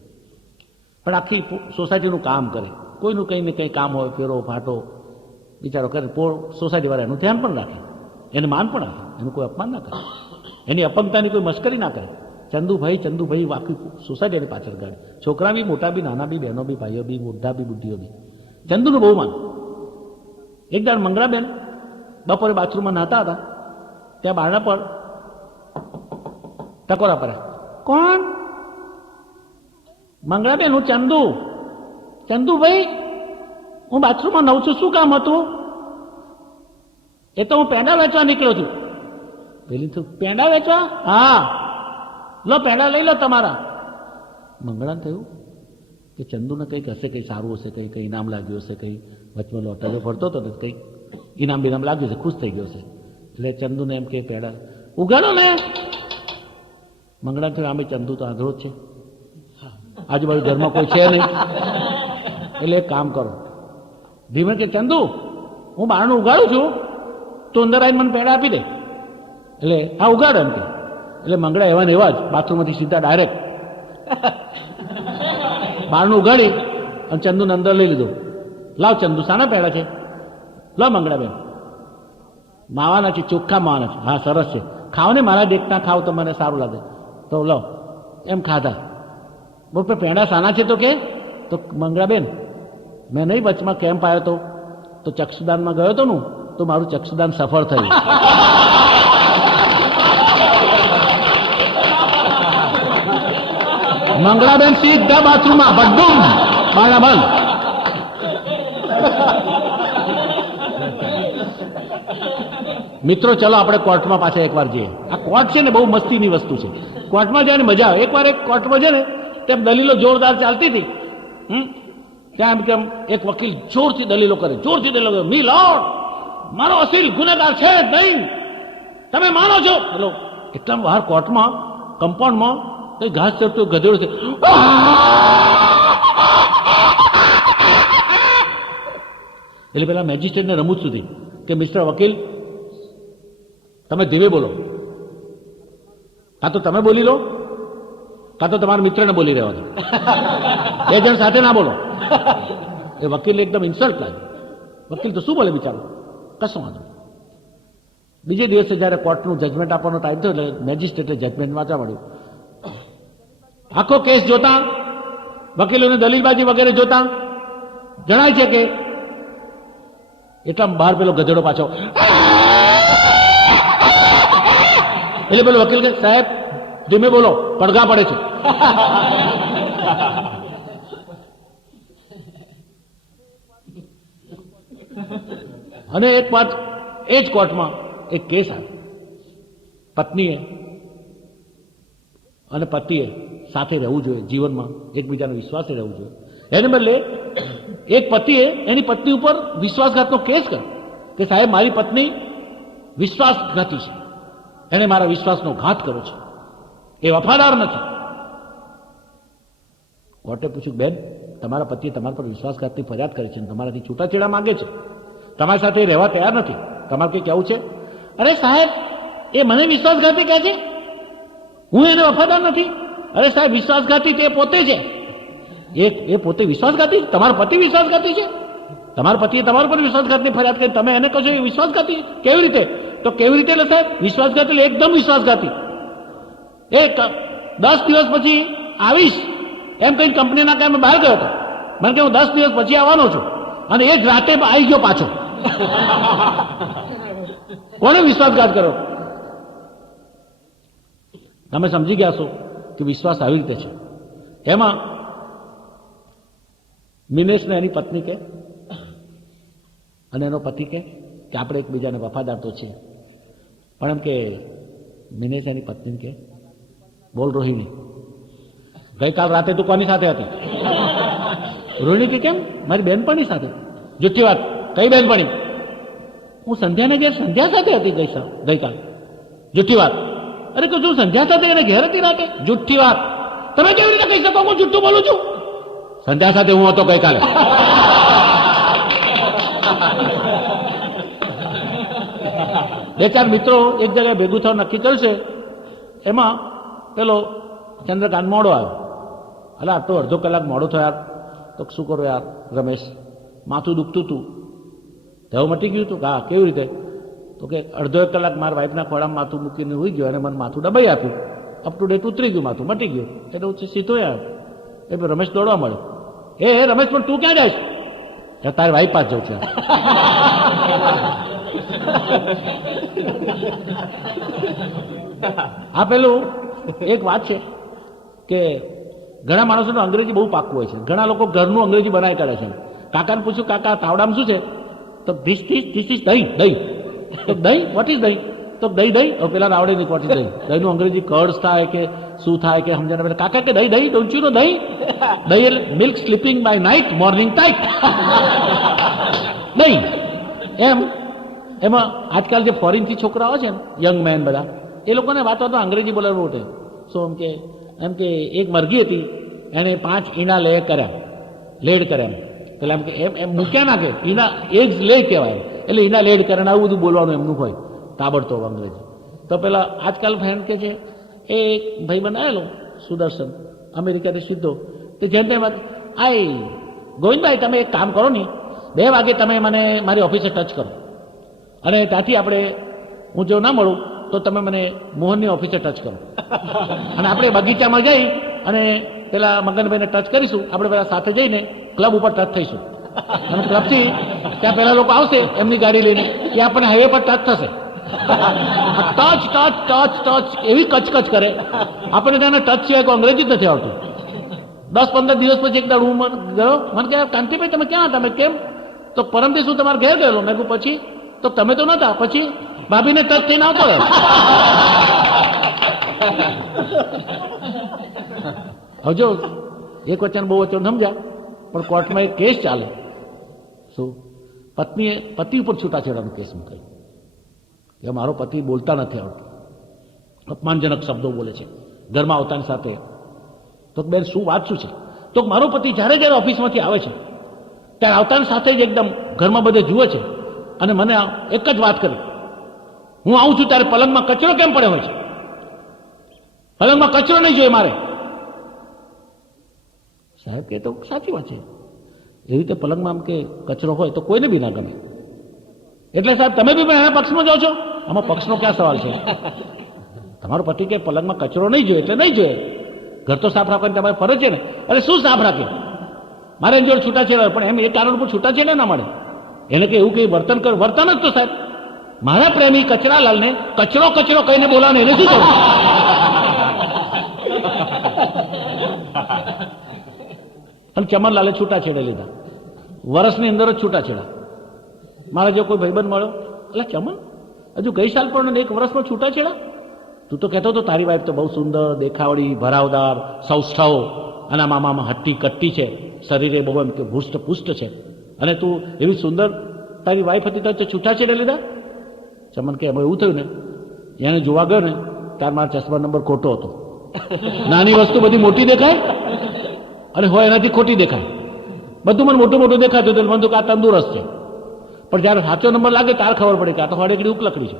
પણ આખી સોસાયટીનું કામ કરે, કોઈનું કંઈ ને કંઈ કામ હોય, ફેરો ફાટો બિચારો કરે. સોસાયટીવાળા એનું ધ્યાન પણ રાખે, એને માન પણ આપે, એનું કોઈ અપમાન ના કરે, એની અપંગતાની કોઈ મશ્કરી ના કરે. ચંદુભાઈ આખી સોસાયટી એની પાછળ ગાડી, છોકરા બી, મોટા બી, નાના બી, બહેનો બી, ભાઈઓ બી, મોઢા બી, બુદ્ધિઓ બી. ચંદુનું બહુ માન. એક દાડ મંગળાબેન બપોરે બાથરૂમમાં નાતા હતા, ત્યાં બારણા પર ટકોરા પડ્યા. કોણ? મંગળાબેન, હું ચંદુભાઈ, હું બાથરૂમમાં નવ છું, શું કામ હતું? એ તો હું પેંડા વેચવા નીકળ્યો છું. પેલી તો પેંડા વેચવા? હા, લો પેંડા લઈ લો તમારા. મંગળાને થયું કે ચંદુને કંઈક હશે, કંઈ સારું હશે, કંઈ ઇનામ લાગ્યું હશે, કંઈ વચમાં લોટરીઓ ફરતો હતો ને કંઈક ઇનામ બિનામ લાગ્યું છે, ખુશ થઈ ગયો છે. એટલે ચંદુને એમ કે પેડા ઉગાડો ને. મંગળાને થયું આમે ચંદુ તો આંધળો જ છે, આજુબાજુ ઘરમાં કોઈ છે નહીં, એટલે એક કામ કરો, ધીમે કે ચંદુ હું બારણું ઉગાડું છું, તો અંદર આવીને મને પેડા આપી દે. એટલે હા ઉગાડો એમ કે. એટલે મંગળા એવા ને એવા જ બાથરૂમમાંથી સીધા ડાયરેક્ટ બારણું ઉગાડી અને ચંદુને અંદર લઈ લીધો. લાવ ચંદુ, શાના પેડા છે? લો મંગળાબેન, માવાના છે, ચોખ્ખા માવાના છે. હા સરસ છે, ખાઓ ને, મારા દેખતા ખાવ તો મને સારું લાગે. તો લો એમ ખાધા. બોલ પેંડા શાના છે? તો કે તો મંગળાબેન મેં નહીં વચમાં કેમ્પ આવ્યો તો ચક્ષુદાનમાં ગયો હતો નું, તો મારું ચક્ષુદાન સફળ થયું. મંગળાબેન સીધા બાથરૂમમાં બધું બારણા બંધ. મિત્રો ચલો આપણે કોર્ટમાં પાછા એકવાર જઈએ. આ કોર્ટ છે ને બહુ મસ્તીની વસ્તુ છે. કોર્ટમાં જઈને મજા આવે. એકવાર એક કોર્ટમાં છે ને તેમ દલીલો જોરદાર ચાલતી હતી. ત્યાં એમ કેમ એક વકીલ જોરથી દલીલો કરે, મી લોર્ડ, મારો અસીલ ગુનેગાર છે નહીં, તમે માનો છો? બોલો એટલા બહાર કોર્ટમાં કમ્પાઉન્ડમાં ઘાસ ચરતું ગધેડો છે. એટલે પેલા મેજિસ્ટ્રેટને રમૂજ સુધી કે મિસ્ટર વકીલ તમે ધીમે બોલો, કાં તો તમે બોલી લો, કાં તો તમારા મિત્રને બોલી રહેવા દો, બે જણ સાથે ના બોલો. એ વકીલ એકદમ ઇન્સલ્ટ લાગે. વકીલ તો શું બોલે બિચારો, કશું વાંધો. બીજે દિવસે જયારે કોર્ટનું જજમેન્ટ આપવાનો ટાઈમ થયો એટલે મેજિસ્ટ્રેટે જજમેન્ટ વાંચવા મળ્યું. આખો કેસ જોતા, વકીલોની દલીલબાજી વગેરે જોતા જણાય છે કે એટલા બહાર પેલો ગધેડો પાછો. એટલે પેલો વકીલ કે સાહેબ ધીમે બોલો, પડઘા પડે છે. અને એક વાત, એ જ કોર્ટમાં એક કેસ આવ્યો. પત્નીએ અને પતિએ સાથે રહેવું જોઈએ જીવનમાં, એકબીજાનો વિશ્વાસે રહેવું જોઈએ. એને બદલે એક પતિએ એની પત્ની ઉપર વિશ્વાસઘાતનો કેસ કર્યો કે સાહેબ મારી પત્ની વિશ્વાસઘાતી છે, એને મારા વિશ્વાસનો ઘાત કર્યો છે, એ વફાદાર નથી. કોર્ટે પૂછ્યું બેન તમારા પતિએ તમારા પર વિશ્વાસઘાતની ફરિયાદ કરી છે અને તમારાથી છૂટાછેડા માંગે છે, તમારી સાથે રહેવા તૈયાર નથી, તમારે કંઈ કહેવું છે? અરે સાહેબ એ મને વિશ્વાસઘાતી કહે છે, હું એને વફાદાર નથી. અરે સાહેબ વિશ્વાસઘાતી તે પોતે છે. એ પોતે વિશ્વાસઘાતી? તમારો પતિ વિશ્વાસઘાતી છે? તમારા પતિએ તમારા પર વિશ્વાસઘાતની ફરિયાદ કરી, તમે એને કહો છો એ વિશ્વાસઘાતી? કેવી રીતે? તો કેવી રીતે એટલે સાહેબ વિશ્વાસઘાતી એટલે એકદમ વિશ્વાસઘાતી. એ 10 દિવસ પછી આવીશ એમ કઈ કંપનીના કામે બહાર ગયો હતો. મને કે હું 10 દિવસ પછી આવવાનો છું અને એ જ રાતે આવી ગયો પાછો. કોને વિશ્વાસઘાત કર્યો? તમે સમજી ગયા છો કે વિશ્વાસ આવી રીતે છે. એમાં મિનેશને એની પત્ની કે અને એનો પતિ કે આપણે એકબીજાને વફાદાર તો છીએ, પણ એમ કે મિનેશ એની પત્ની કે બોલ રોહિણી ગઈકાલ રાતે તું કોની સાથે હતી? રોહિણી કે કેમ મારી બેનપણી સાથે. જુઠ્ઠી વાત. કઈ બેનપણી? હું સંધ્યાને ઘેર સંધ્યા સાથે હતી ગઈકાલ. જુઠ્ઠી વાત. અરે કે તું સંધ્યા સાથે એને ઘેર હતી રાતે? જુઠ્ઠી વાત. તમે કેવી રીતે કહી શકો હું જુઠ્ઠું બોલું છું? સંધ્યા સાથે હું હતો ગઈકાલે. બે ચાર મિત્રો એક જગ્યાએ ભેગું થવા નક્કી કરશે. એમાં પેલો ચંદ્રકાંત મોડો આવ્યો. અલા આ તો અડધો કલાક મોડો થયો યાર. તો શું કરો યાર રમેશ, માથું દુખતું હતું. તેવું મટી ગયું હતું? હા. કેવી રીતે? તો કે અડધો 1 કલાક મારા વાઈફના ખોળામાં માથું મૂકીને હોઈ ગયો અને મને માથું દબાઈ આપ્યું. અપ ટુ ડેટ ઉતરી ગયું, માથું મટી ગયું. એટલે હું સીધો યાર એ રમેશ દોડવા મળ્યો. એ રમેશ પણ તું ક્યાં જાય છે? તારી વાઈફ પાસે જઉં છું. આ પેલું એક વાત છે કે ઘણા માણસોનું અંગ્રેજી બહુ પાક્કું હોય છે. ઘણા લોકો ઘરનું અંગ્રેજી બનાવી કાઢે છે. કાકાને પૂછ્યું કાકા તાવડામાં શું છે? તો ધીસ ઇઝ દહીં. તો દહીં? વોટ ઇઝ દહીં? તો દહીં. પેલા આવડે નહીં વોટ ઇઝ દહીં. દહીંનું અંગ્રેજી કર્ડ્સ થાય કે શું થાય કે સમજાને પેલા કાકા કે દહીં ડોન્ટ યુ નો દહીં એટલે milk sleeping by night morning tight. દહીં એમ. એમાં આજકાલ જે ફોરેનથી છોકરાઓ છે ને યંગ મેન બધા, એ લોકોને વાતો તો અંગ્રેજી બોલવું હતું. શું એમ કે એક મરઘી હતી, એને 5 ઈંડા લેડ કર્યા. પેલા એમ કે એમ મૂક્યા ના કે ઈંડા એગ્સ લે કહેવાય, એટલે ઈંડા લેડ કરે આવું બધું બોલવાનું એમનું હોય તાબડતોબ અંગ્રેજી. તો પેલા આજકાલ ફ્રેન્ડ કે છે એ એક ભાઈ બનાવેલો સુદર્શન અમેરિકાથી સીધો, તે જેમ તેમ ગોવિંદભાઈ તમે એક કામ કરો ને, 2 વાગે તમે મને મારી ઓફિસે ટચ કરો અને ત્યાંથી આપણે હું જો ના મળું તો તમે મને મોહનની ઓફિસે ટચ કરો અને આપણે બગીચામાં જઈ અને પેલા મગનભાઈને ટચ કરીશું. આપણે પેલા સાથે જઈને ક્લબ ઉપર ટચ થઈશું અને ક્લબથી ત્યાં પેલા લોકો આવશે એમની ગાડી લઈને, ત્યાં આપણને હાઈવે પર ટચ થશે. ટચ એવી કચકચ કરે આપણને તેને ટચ સિવાય કોઈ અંગ્રેજી જ નથી આવતું. 10-15 દિવસ પછી એક દાડ હું ગયો, મને કહે કાંતિભાઈ તમે ક્યાં હતા? મેં કેમ? તો પરમથી શું તમારે ઘેર ગયેલો? મેં કહું પછી? તો તમે તો નતા. પછી ભાભીને ટચ થઈને આવતો રહે. હવે જો એક વચન બહુ વચન સમજ્યા, પણ કોર્ટમાં એક કેસ ચાલે. શું? પત્નીએ પતિ ઉપર છૂટાછેડાનો કેસ મૂકાયો કે મારો પતિ બોલતા નથી આવડતું, અપમાનજનક શબ્દો બોલે છે ઘરમાં આવતાની સાથે. તો બેન શું વાત શું છે? તો મારો પતિ જ્યારે જ્યારે ઓફિસમાંથી આવે છે ત્યારે આવતાની સાથે જ એકદમ ઘરમાં બધે જુએ છે અને મને એક જ વાત કરી, હું આવું છું ત્યારે પલંગમાં કચરો કેમ પડ્યો હોય છે? પલંગમાં કચરો નહીં જોઈએ મારે. સાહેબ કે તો સાચી વાત છે, એવી રીતે પલંગમાં આમ કે કચરો હોય તો કોઈને બી ના ગમે. એટલે સાહેબ તમે બી એના પક્ષમાં જાઓ છો? આમાં પક્ષનો ક્યાં સવાલ છે? તમારો પતિ કે પલંગમાં કચરો નહીં જોઈએ એટલે નહીં જોઈએ, ઘર તો સાફ રાખવાની તમારી ફરજ છે ને. અરે શું સાફ રાખે? મારે એની જોડે છૂટાછેડા, પણ એમ એ કારણ ઉપર છૂટાછેડા ના મળે. એને કે એવું કઈ વર્તન કર, વર્તન જ તો સાહેબ મારા પ્રેમી કચરાલાલને કચરો કચરો કહીને બોલાવે, એને શું કરું? અને ચમનલાલે છૂટાછેડા લીધા, વર્ષની અંદર જ છૂટાછેડા. મારા જો કોઈ ભાઈબંધ મળ્યો, એટલે ચમન હજુ ગઈ સાલ પણ એક વર્ષમાં છૂટાછેડા? તું તો કહેતો હતો તારી વાઈફ તો બહુ સુંદર, દેખાવડી, ભરાવદાર, સૌષ્ઠવ, અને મામામાં હટ્ટી કટ્ટી છે, શરીરે બહુ એમ કે ભુષ્ટ પુષ્ટ છે, અને તું એવી સુંદર તારી વાઈફ હતી તો છૂટાછેડા લીધા? ચમન કે એમાં એવું થયું ને, એને જોવા ગયો ને ત્યારે મારા ચશ્મા નંબર ખોટો હતો. નાની વસ્તુ બધી મોટી દેખાય અને હોય એનાથી ખોટી દેખાય. બધું મને મોટું મોટું દેખાતું હતું, મને તો આ તંદુરસ્ત છે, પણ જ્યારે સાચો નંબર લાગે ત્યારે ખબર પડે કે આ તો હળેકડી ઉકલકડી છે.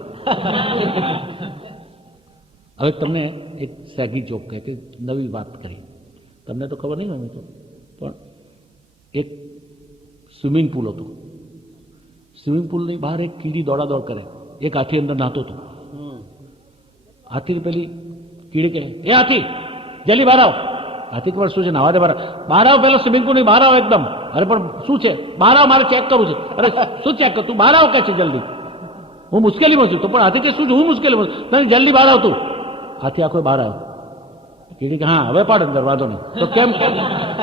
હવે તમને એક સેગી જોક કહે કે નવી વાત કરી, તમને તો ખબર નહીં હોય તો, પણ એક સ્વિમિંગ પુલ હતો. સ્વિમિંગ પુલની બહાર એક કીડી દોડાદોડ કરે, એક હાથી અંદર નહાતો હતો. હાથી પેલી કીડી કહે, એ હાથી જલ્દી બહાર આવ. હાથી ખબર શું છે? નાવા દે બહાર આવ, પેલો સ્વિમિંગ પુલ ની બહાર આવ એકદમ. અરે પણ શું છે? બહાર આવ, મારે ચેક કરવું છે. અરે શું ચેક કર? તું બહાર આવ કે છે જલ્દી, હું મુશ્કેલીમાં છું. તો પણ હાથી કે શું છે? હું મુશ્કેલીમાં છું, નહીં જલ્દી બહાર આવ તું. હાથી આખો બહાર આવ્યો. કીડી કે હા હવે પાડ અંદર, વાંધો નહીં. તો કેમ કેમ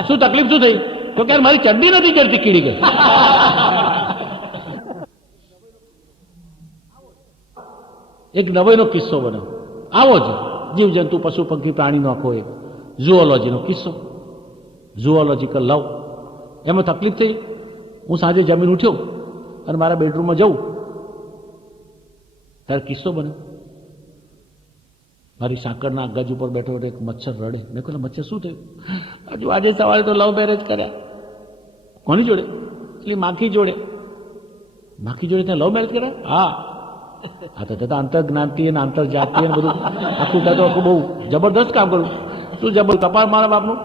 શું તકલીફ શું થઈ? તો કે મારી ચડ્ડી નથી ચડતી. કીડી કે એક નવાઈનો કિસ્સો બન્યો આવો જ, જીવજંતુ પશુ પંખી પ્રાણીનો આખો એક ઝુઓલોજીનો કિસ્સો, ઝુઓલોજીકલ લવ. એમાં તકલીફ થઈ. હું સાંજે જમીન ઉઠ્યો અને મારા બેડરૂમમાં જઉં ત્યારે કિસ્સો બન્યો. મારી સાંકળના ગજ ઉપર બેઠો એક મચ્છર રડે. મેં કહ્યું મચ્છર શું થયું? હજુ આજે સવારે તો લવ મેરેજ કર્યા. કોની જોડે? એટલે માખી જોડે. માખી જોડે ત્યાં લવ મેરેજ કર્યા? હા. હા તો આંતર જ્ઞાતિ અને આંતર જાતિ અને બધું આખું આખું બહુ જબરદસ્ત કામ કરું. શું જબર કપાળ મારા બાપનું?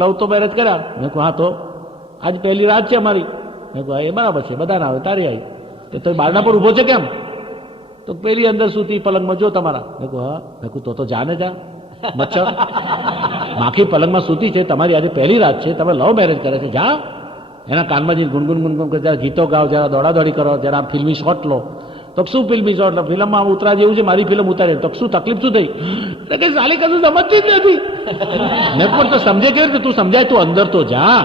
લવ તો મેરેજ કર્યા. મેં કહું હા તો આજ પહેલી રાત છે અમારી. મેં કહું એ બરાબર છે, બધા ના આવે તારી આવી. તો બારણા પર ઊભો છે કેમ? તો પેલી અંદર સુતી પલંગમાં જો તમારા. મેં કહું હા. મેં કહું તો જાને જા મચ્છર, માખી પલંગમાં સૂતી છે, તમારી આજે પહેલી રાત છે, તમે લવ મેરેજ કરે છે, જા એના કાનમાં જઈને ગુનગુન ગુનગુન કરે, જરા ગીતો ગાઓ, જરા દોડાદોડી કરો, જરા ફિલ્મી શોટ લો. તો શું ફિલ્મી શોટ લો? ફિલ્મમાં ઉતરા જેવું છે, મારી ફિલ્મ ઉતારે તો શું તકલીફ શું થઈ? તો કે સાલી કશું સમજતી જ નથી. મેં પણ તો સમજે કેવી રીતે? તું સમજાય, તું અંદર તો જા.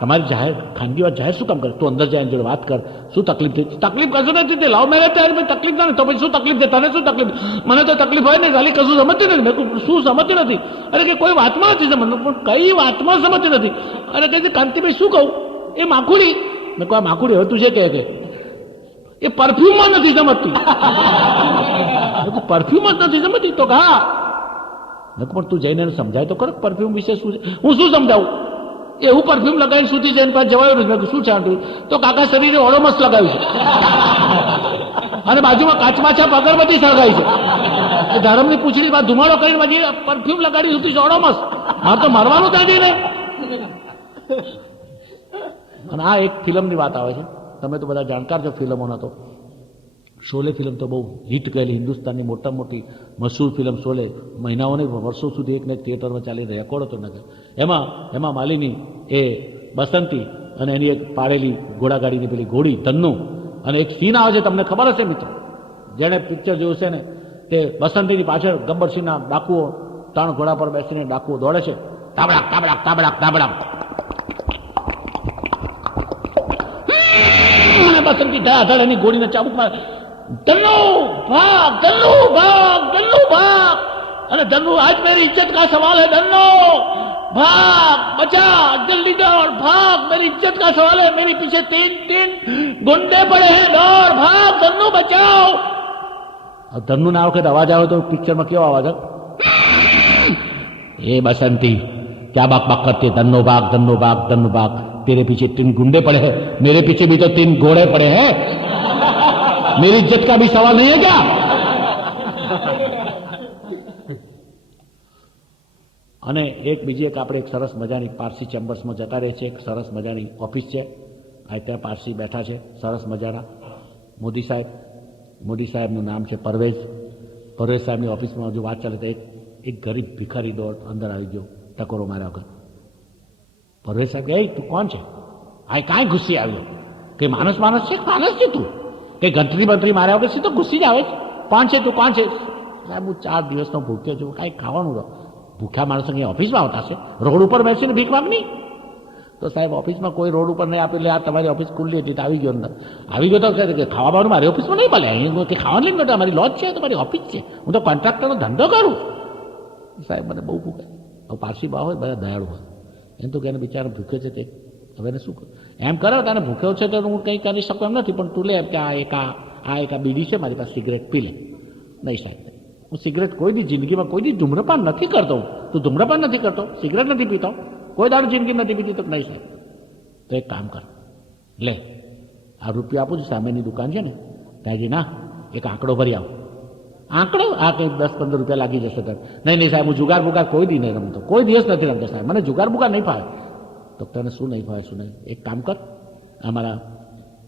તમારી જાહેર ખાનગી વાત જાહેર શું કામ કરે? તું અંદર જાય, એની જોડે વાત કર. શું તકલીફ થઈ? તકલીફ કશું નથી. તે લવ મેરેજ થાય તકલીફ ના, તો પછી શું તકલીફ છે? તને શું તકલીફ? મને તો તકલીફ હોય ને, સાલી કશું સમજતી નથી. મેં શું સમજતી નથી? અરે કે કોઈ વાતમાં નથી સમજતું. પણ કઈ વાતમાં સમજતી નથી? અરે કે કાંતિભાઈ શું કહું? એ માખુડી. મેં કહું માખુડી હવે તું છે કે એ પરફ્યુમમાં નથી સમજતી. પરફ્યુમ જ નથી સમજતી. તો હા પણ તું જઈને સમજાય તો ખરો પરફ્યુમ વિશે શું છે. હું શું સમજાવું? એવું પરફ્યુમ લગાવીને સુધી જઈને પાસે જવાયું નથી. શું ચાલતું? તો કાકા શરીરે ઓળોમસ લગાવ્યું છે અને બાજુમાં કાચમાચા અગરબત્તી સળગાવી છે. ધર્મની પૂંછડી બાદ ધુમાડો કરીને પછી પરફ્યુમ લગાડી સુધી ઓળોમસ. હા તો મરવાનું ત્યાંથી નહીં. અને આ એક ફિલ્મની વાત આવે છે. તમે તો બધા જાણકાર છો ફિલ્મોના. તો શોલે ફિલ્મ તો બહુ હિટ ગયેલી, હિન્દુસ્તાનની મોટા મોટી મશહૂર ફિલ્મ શોલે. મહિનાઓને વર્ષો સુધી એકને એક થિયેટરમાં ચાલી રેકોર્ડ હતો નગર. એમાં માલિની એ બસંતી અને એની એક પાડેલી ઘોડાગાડીની પેલી ઘોડી તન્નુ, અને એક સીન આવે છે તમને ખબર હશે મિત્રો, જેણે પિક્ચર જોયું છે ને, તે બસંતીની પાછળ ગબ્બરસિંહના ડાકુઓ 3 ઘોડા પર બેસીને ડાકુઓ દોડે છે. તાબડાક તાબડાક તાબડાક તાબડાક. બસંતી ધડાધડ એની ગોળીને ચાબુક મારે. ધન્નુ ભાગ, ધન્નુ ભાગ, ધન્નુ ભાગ. अरे धन्नू आज मेरी इज्जत का सवाल है. धन्नू भाग, बचा, जल्दी दौड़, भाग, मेरी इज्जत का सवाल है. मेरे पीछे 3 गुंडे पड़े हैं, दौड़, भाग, धन्नू बचाओ. धन्नू ना वखत अवाज आवे तो पिक्चर में केવો अवाज ये बसंती क्या बाक बाक करती है. धन्नू भाग, धन्नू भाग, धन्नू भाग. तेरे पीछे 3 गुंडे पड़े हैं, मेरे पीछे भी तो 3 घोड़े पड़े हैं. मेरी इज्जत का भी सवाल नहीं है क्या? અને એક બીજી એક આપણે એક સરસ મજાની પારસી ચેમ્બર્સમાં જતા રહે છે. એક સરસ મજાની ઓફિસ છે, આ ત્યાં પારસી બેઠા છે સરસ મજાના. મોદી સાહેબનું નામ છે પરવેઝ. પરવેઝ સાહેબની ઓફિસમાં જો વાત ચાલે તો એક ગરીબ ભિખારી દોડ અંદર આવી ગયો ટકોરો માર્યા વગર. પરવેઝ સાહેબ કે તું કોણ છે? આ કાંઈ ઘૂસી આવ્યો? કે માણસ છે? માણસ છે તું? કે ઘંટરી બંટરી માર્યા વગર સીધો ઘૂસી જ આવે છે? કોણ છે તું? કોણ છે? સાહેબ હું 4 દિવસનો ભૂખ્યો છું, કાંઈ ખાવાનું રહો. ભૂખ્યા માણસો અહીં ઓફિસમાં આવતા છે, રોડ ઉપર બેસીને ભીખ માંગની? તો સાહેબ ઓફિસમાં કોઈ રોડ ઉપર નહીં આપે એટલે આ તમારી ઓફિસ ખુલ્લી હતી તો આવી ગયો અંદર. આવી ગયો તો કે ખાવાનું મારી ઓફિસમાં નહીં મળે, અહીં કે ખાવાનું નહીં મળે, અમારી લોજ છે, તમારી ઓફિસ છે, હું તો કોન્ટ્રાક્ટરનો ધંધો કરું. સાહેબ મને બહુ ભૂખે. હવે પારસી બા હોય બધા દયાળુ હોય, એમ તો કે એને બિચારા ભૂખ્યો છે તે હવે એને શું કરું? એમ કરે તને ભૂખ્યો છે તો હું કંઈ કરી શકું એમ નથી, પણ તું લે એમ કે આ એક બીડી છે મારી પાસે, સિગરેટ પી લે. નહીં સાહેબ, હું સિગરેટ કોઈ દી જિંદગીમાં કોઈ દી ધૂમ્રપાન નથી કરતો. તું ધૂમ્રપાન નથી કરતો, સિગરેટ નથી પીતો, કોઈ દાડો જિંદગી નથી પીતી? તો નહીં સાહેબ. તો એક કામ કર, લે આ રૂપિયા આપું છું, સામેની દુકાન છે ને ત્યાં જઈ ના એક આંકડો ભરી આવો. આંકડો? આ કંઈક 10-15 રૂપિયા લાગી જશે તાર. નહીં સાહેબ, હું જુગાર બુગાર કોઈ દી નહીં રમતો, કોઈ દિવસ નથી રમતો સાહેબ, મને જુગાર બુગાર નહીં ફાવે. તો તને શું નહીં ફાવે? શું નહીં? એક કામ કર, અમારા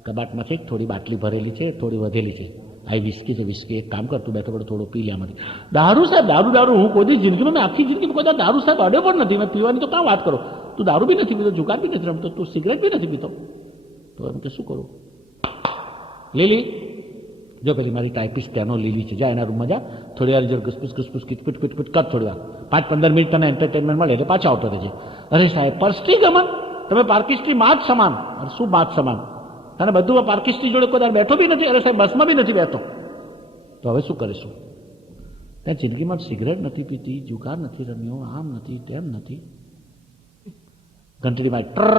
કબાટમાંથી થોડી બાટલી ભરેલી છે, થોડી વધેલી છે, આ વિસ્કી છે, વિસ્કી એક કામ કર, તું બેઠો બેઠો થોડું પી લે આમાંથી. દારૂ સાહેબ, દારૂ હું કોઈ દી જિંદગીમાં, મેં આખી જિંદગીમાં કોઈ દારૂ સાહેબ અડ્યો પણ નથી. મેં પીવાની તો ક્યાં વાત કરો? તું દારૂ બી નથી પીતો, જુગાર બી નથી રમતો, તું સિગરેટ બી નથી પીતો, તો એમ કે શું કરું? લીલી જો પેલી મારી ટાઈપિસ્ટ તેનો લીલી છે, જા એના રૂમમાં જા, થોડી વાર જો ઘુસપુસ કિટપિટ કર, થોડી વાર 5-15 મિનિટ તને એન્ટરટેનમેન્ટ મળે એટલે પાછા આવતો રહેજે. અરે સાહેબ, પર્સટી ગમન, તમે પાર્કિસ્ટની માં જ સમાન. અરે શું માં જ સમાન? તને બધું પાર્કિસ્ટની જોડે કોઈ બેઠો બી નથી. અરે સાહેબ, બસમાં બી નથી બેઠો. તો હવે શું કરીશું? ત્યાં જિંદગીમાં સિગરેટ નથી પીતી, જુગાર નથી રમ્યો, આમ નથી, તેમ નથી. ઘંટડીમાં ટ્ર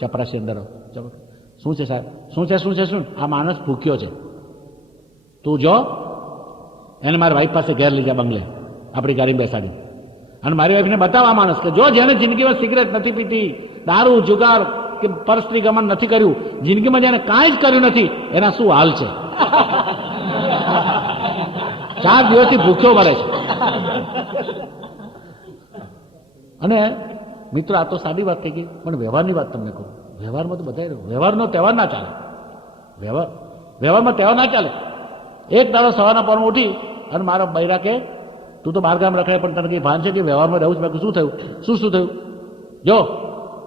ચપરાસી અંદર શું છે સાહેબ? શું? આ માણસ ભૂખ્યો છે, તું જો એને મારી વાઈફ પાસે ઘેર લઈ જા, બંગલે આપણી ગાડી બેસાડી, અને મારી વાઈફને બતાવ આ માણસ કે જો જેને જિંદગીમાં સિગરેટ નથી પીતી, દારૂ જુગાર કે પરસ્ત્રી ગમન નથી કર્યું, જિંદગીમાં જેને કાંઈ જ કર્યું નથી, એના શું હાલ છે. 4 દિવસથી ભૂખ્યો મરે છે. અને મિત્રો, આ તો સાદી વાત થઈ ગઈ, પણ વ્યવહારની વાત તમને કહું. વ્યવહારમાં તો બધા વ્યવહારનો તહેવાર ના ચાલે. વ્યવહારમાં તહેવાર ના ચાલે. એક દાડો સવારના પરમાં ઉઠી અને મારા બૈરા કે તું તો બહાર ગામ રખાય, પણ તને કંઈ ભાન છે કે વ્યવહારમાં રહું છું? મેં શું થયું? શું થયું? જો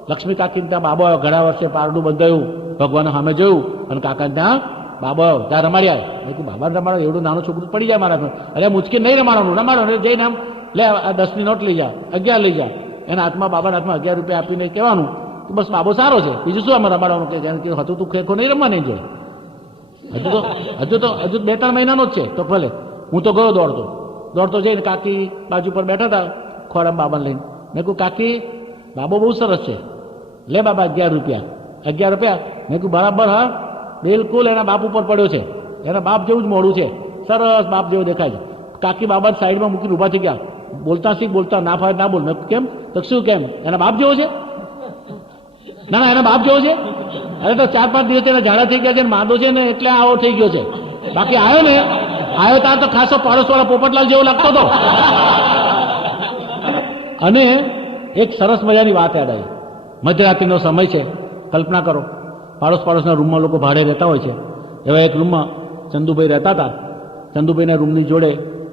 લક્ષ્મી કાકીને ત્યાં બાબો આવ્યો, ઘણા વર્ષે પારડું બંધાયું, ભગવાને સામે જોયું, અને કાકાને ત્યાં બાબો આવ્યો, ત્યાં રમાડ્યા. મેં કીધું બાબાને રમાડો, એવડું નાનું છોકરું પડી જાય મારા. અરે મુચકી નહીં રમાડવાનું, રમાડો. જઈને આમ લે આ 10ની નોટ લઈ જા, 11 લઈ જા. એના હાથમાં, બાબાના હાથમાં 11 રૂપિયા આપીને કહેવાનું કે બસ બાબો સારો છે, બીજું શું આમાં રમાડવાનું? કે જેને હતું તું ખેખો નહીં રમવા નહીં જોઈએ. હજુ 2-3 મહિનાનો જ છે. તો ભલે, હું તો ગયો દોડતો જઈને કાકી બાજુ પર બેઠા હતા ખોરામાં બાબાને લઈને. મેં કહું કાકી, બાબો બહુ સરસ છે, લે બાબા 11 રૂપિયા. મેં કહું બરાબર, હા બિલકુલ એના બાપ ઉપર પડ્યો છે, એના બાપ જેવું જ મોડું છે, સરસ બાપ જેવું દેખાય છે. કાકી બાબા સાઈડમાં મૂકીને ઊભા થઈ ગયા, બોલતા ના ફાવે ના બોલ. મેં કેમ? તો શું કેમ? એના બાપ જેવો છે? ના એના બાપ જેવો છે. અરે તો 4-5 દિવસ એના ઝાડા થઈ ગયા છે, માંદો છે ને એટલે આવો થઈ ગયો છે. બાકી આવ્યો તાર તો ખાસો પાડોશવાળા પોપટલાલ જેવો લાગતો હતો. અને એક સરસ મજાની વાત યાદ આવી. મધરાત્રિનો સમય છે, કલ્પના કરો, પાડોશના રૂમમાં લોકો ભાડે રહેતા હોય છે. એવા એક રૂમમાં ચંદુભાઈ રહેતા હતા. ચંદુભાઈના રૂમની જોડે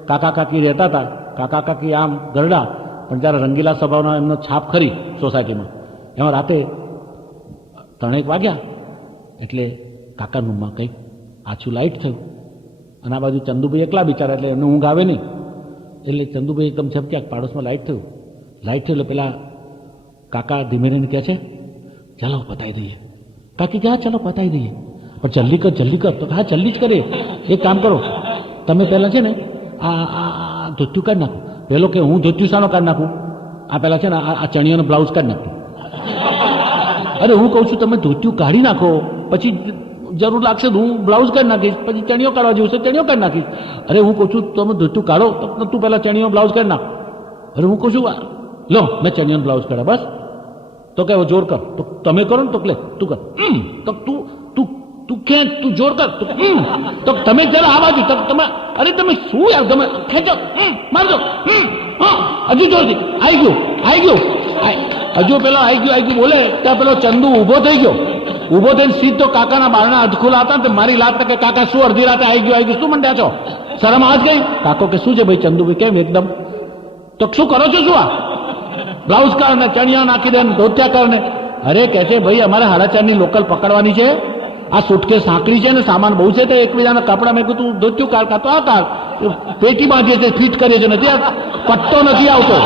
કાકા કાકી રહેતા હતા. કાકા કાકી આમ ગરડા, પણ જ્યારે રંગીલા સ્વભાવનો એમનો છાપ ખરી સોસાયટીમાં. એમાં રાતે 3-1 વાગ્યા એટલે કાકા રૂમમાં કંઈક આછું લાઇટ થયું, અને આ બાજુ ચંદુભાઈ એકલા બિચારા, એટલે એમને ઊંઘ આવે નહીં. એટલે ચંદુભાઈ એકદમ ઝપક્યા, પાડોશમાં લાઇટ થયું એટલે પેલા કાકા ધીમે રહીને કહે છે, ચાલો પતાવી દઈએ. કાકી કે હા ચાલો પતાવી દઈએ, પણ જલ્દી કર. તો હા જલ્દી જ કરીએ. એક કામ કરો, તમે પહેલાં છે ને આ ધોતિયું કાઢી નાખો. પહેલો કે હું ધોતિયું શાનો કાઢી નાખું? આ પહેલાં છે ને આ ચણિયાનો બ્લાઉઝ કાઢી નાખો. અરે હું કહું છું તમે ધોતિયું કાઢી નાખો, પછી જરૂર લાગશે તો હું બ્લાઉઝ કાઢી નાખીશ, પછી ચણિયો કાઢવા જેવું છે ચણિયો કાઢી નાખીશ. અરે હું કહું છું તમે ધોતિયું કાઢો તો તું પહેલાં ચણિયો બ્લાઉઝ કાઢી નાખ. અરે હું કહું છું લો મેં ચણિયાનો બ્લાઉઝ કાઢા બસ. તો કે જોર કર. તો તમે કરો ને તો લે તું કર. તો તું ખેંચ, તું જોર કર. તો તમે જરા આ બાજુ તમે, અરે તમે શું યાર, તમે ખેંચો, મારજો, હજુ જોરથી. આવી ગયું હજુ પેલો આવી ગયું બોલે ત્યાં પેલો ચંદુ ઊભો થઈ ગયો. ઊભો થઈને સીધો કાકાના બારણા અધખુલા હતા ને મારી લાત કે કાકા શું અડધી રાતે આવી ગયું શું મંડ્યા છો, શરમ આજ ગઈ? કાકો કે શું છે ભાઈ ચંદુભાઈ, કેમ એકદમ? તો શું કરો છો? શું આ બ્લાઉઝ કર ને ચણિયા નાખી દે ને ધોતિયા કર ને. અરે કે છે ભાઈ અમારે 4:30 લોકલ પકડવાની છે, આ સુટકેસ સાંકડી છે ને સામાન બહુ છે તો એકબીજાના કપડા. મેં કીધું ધોતિયું કાઢ કાં તો આ કાઢ, પેટી બાંધીએ છે, ફિટ કરીએ છે, નથી પટ્ટો નથી આવતો.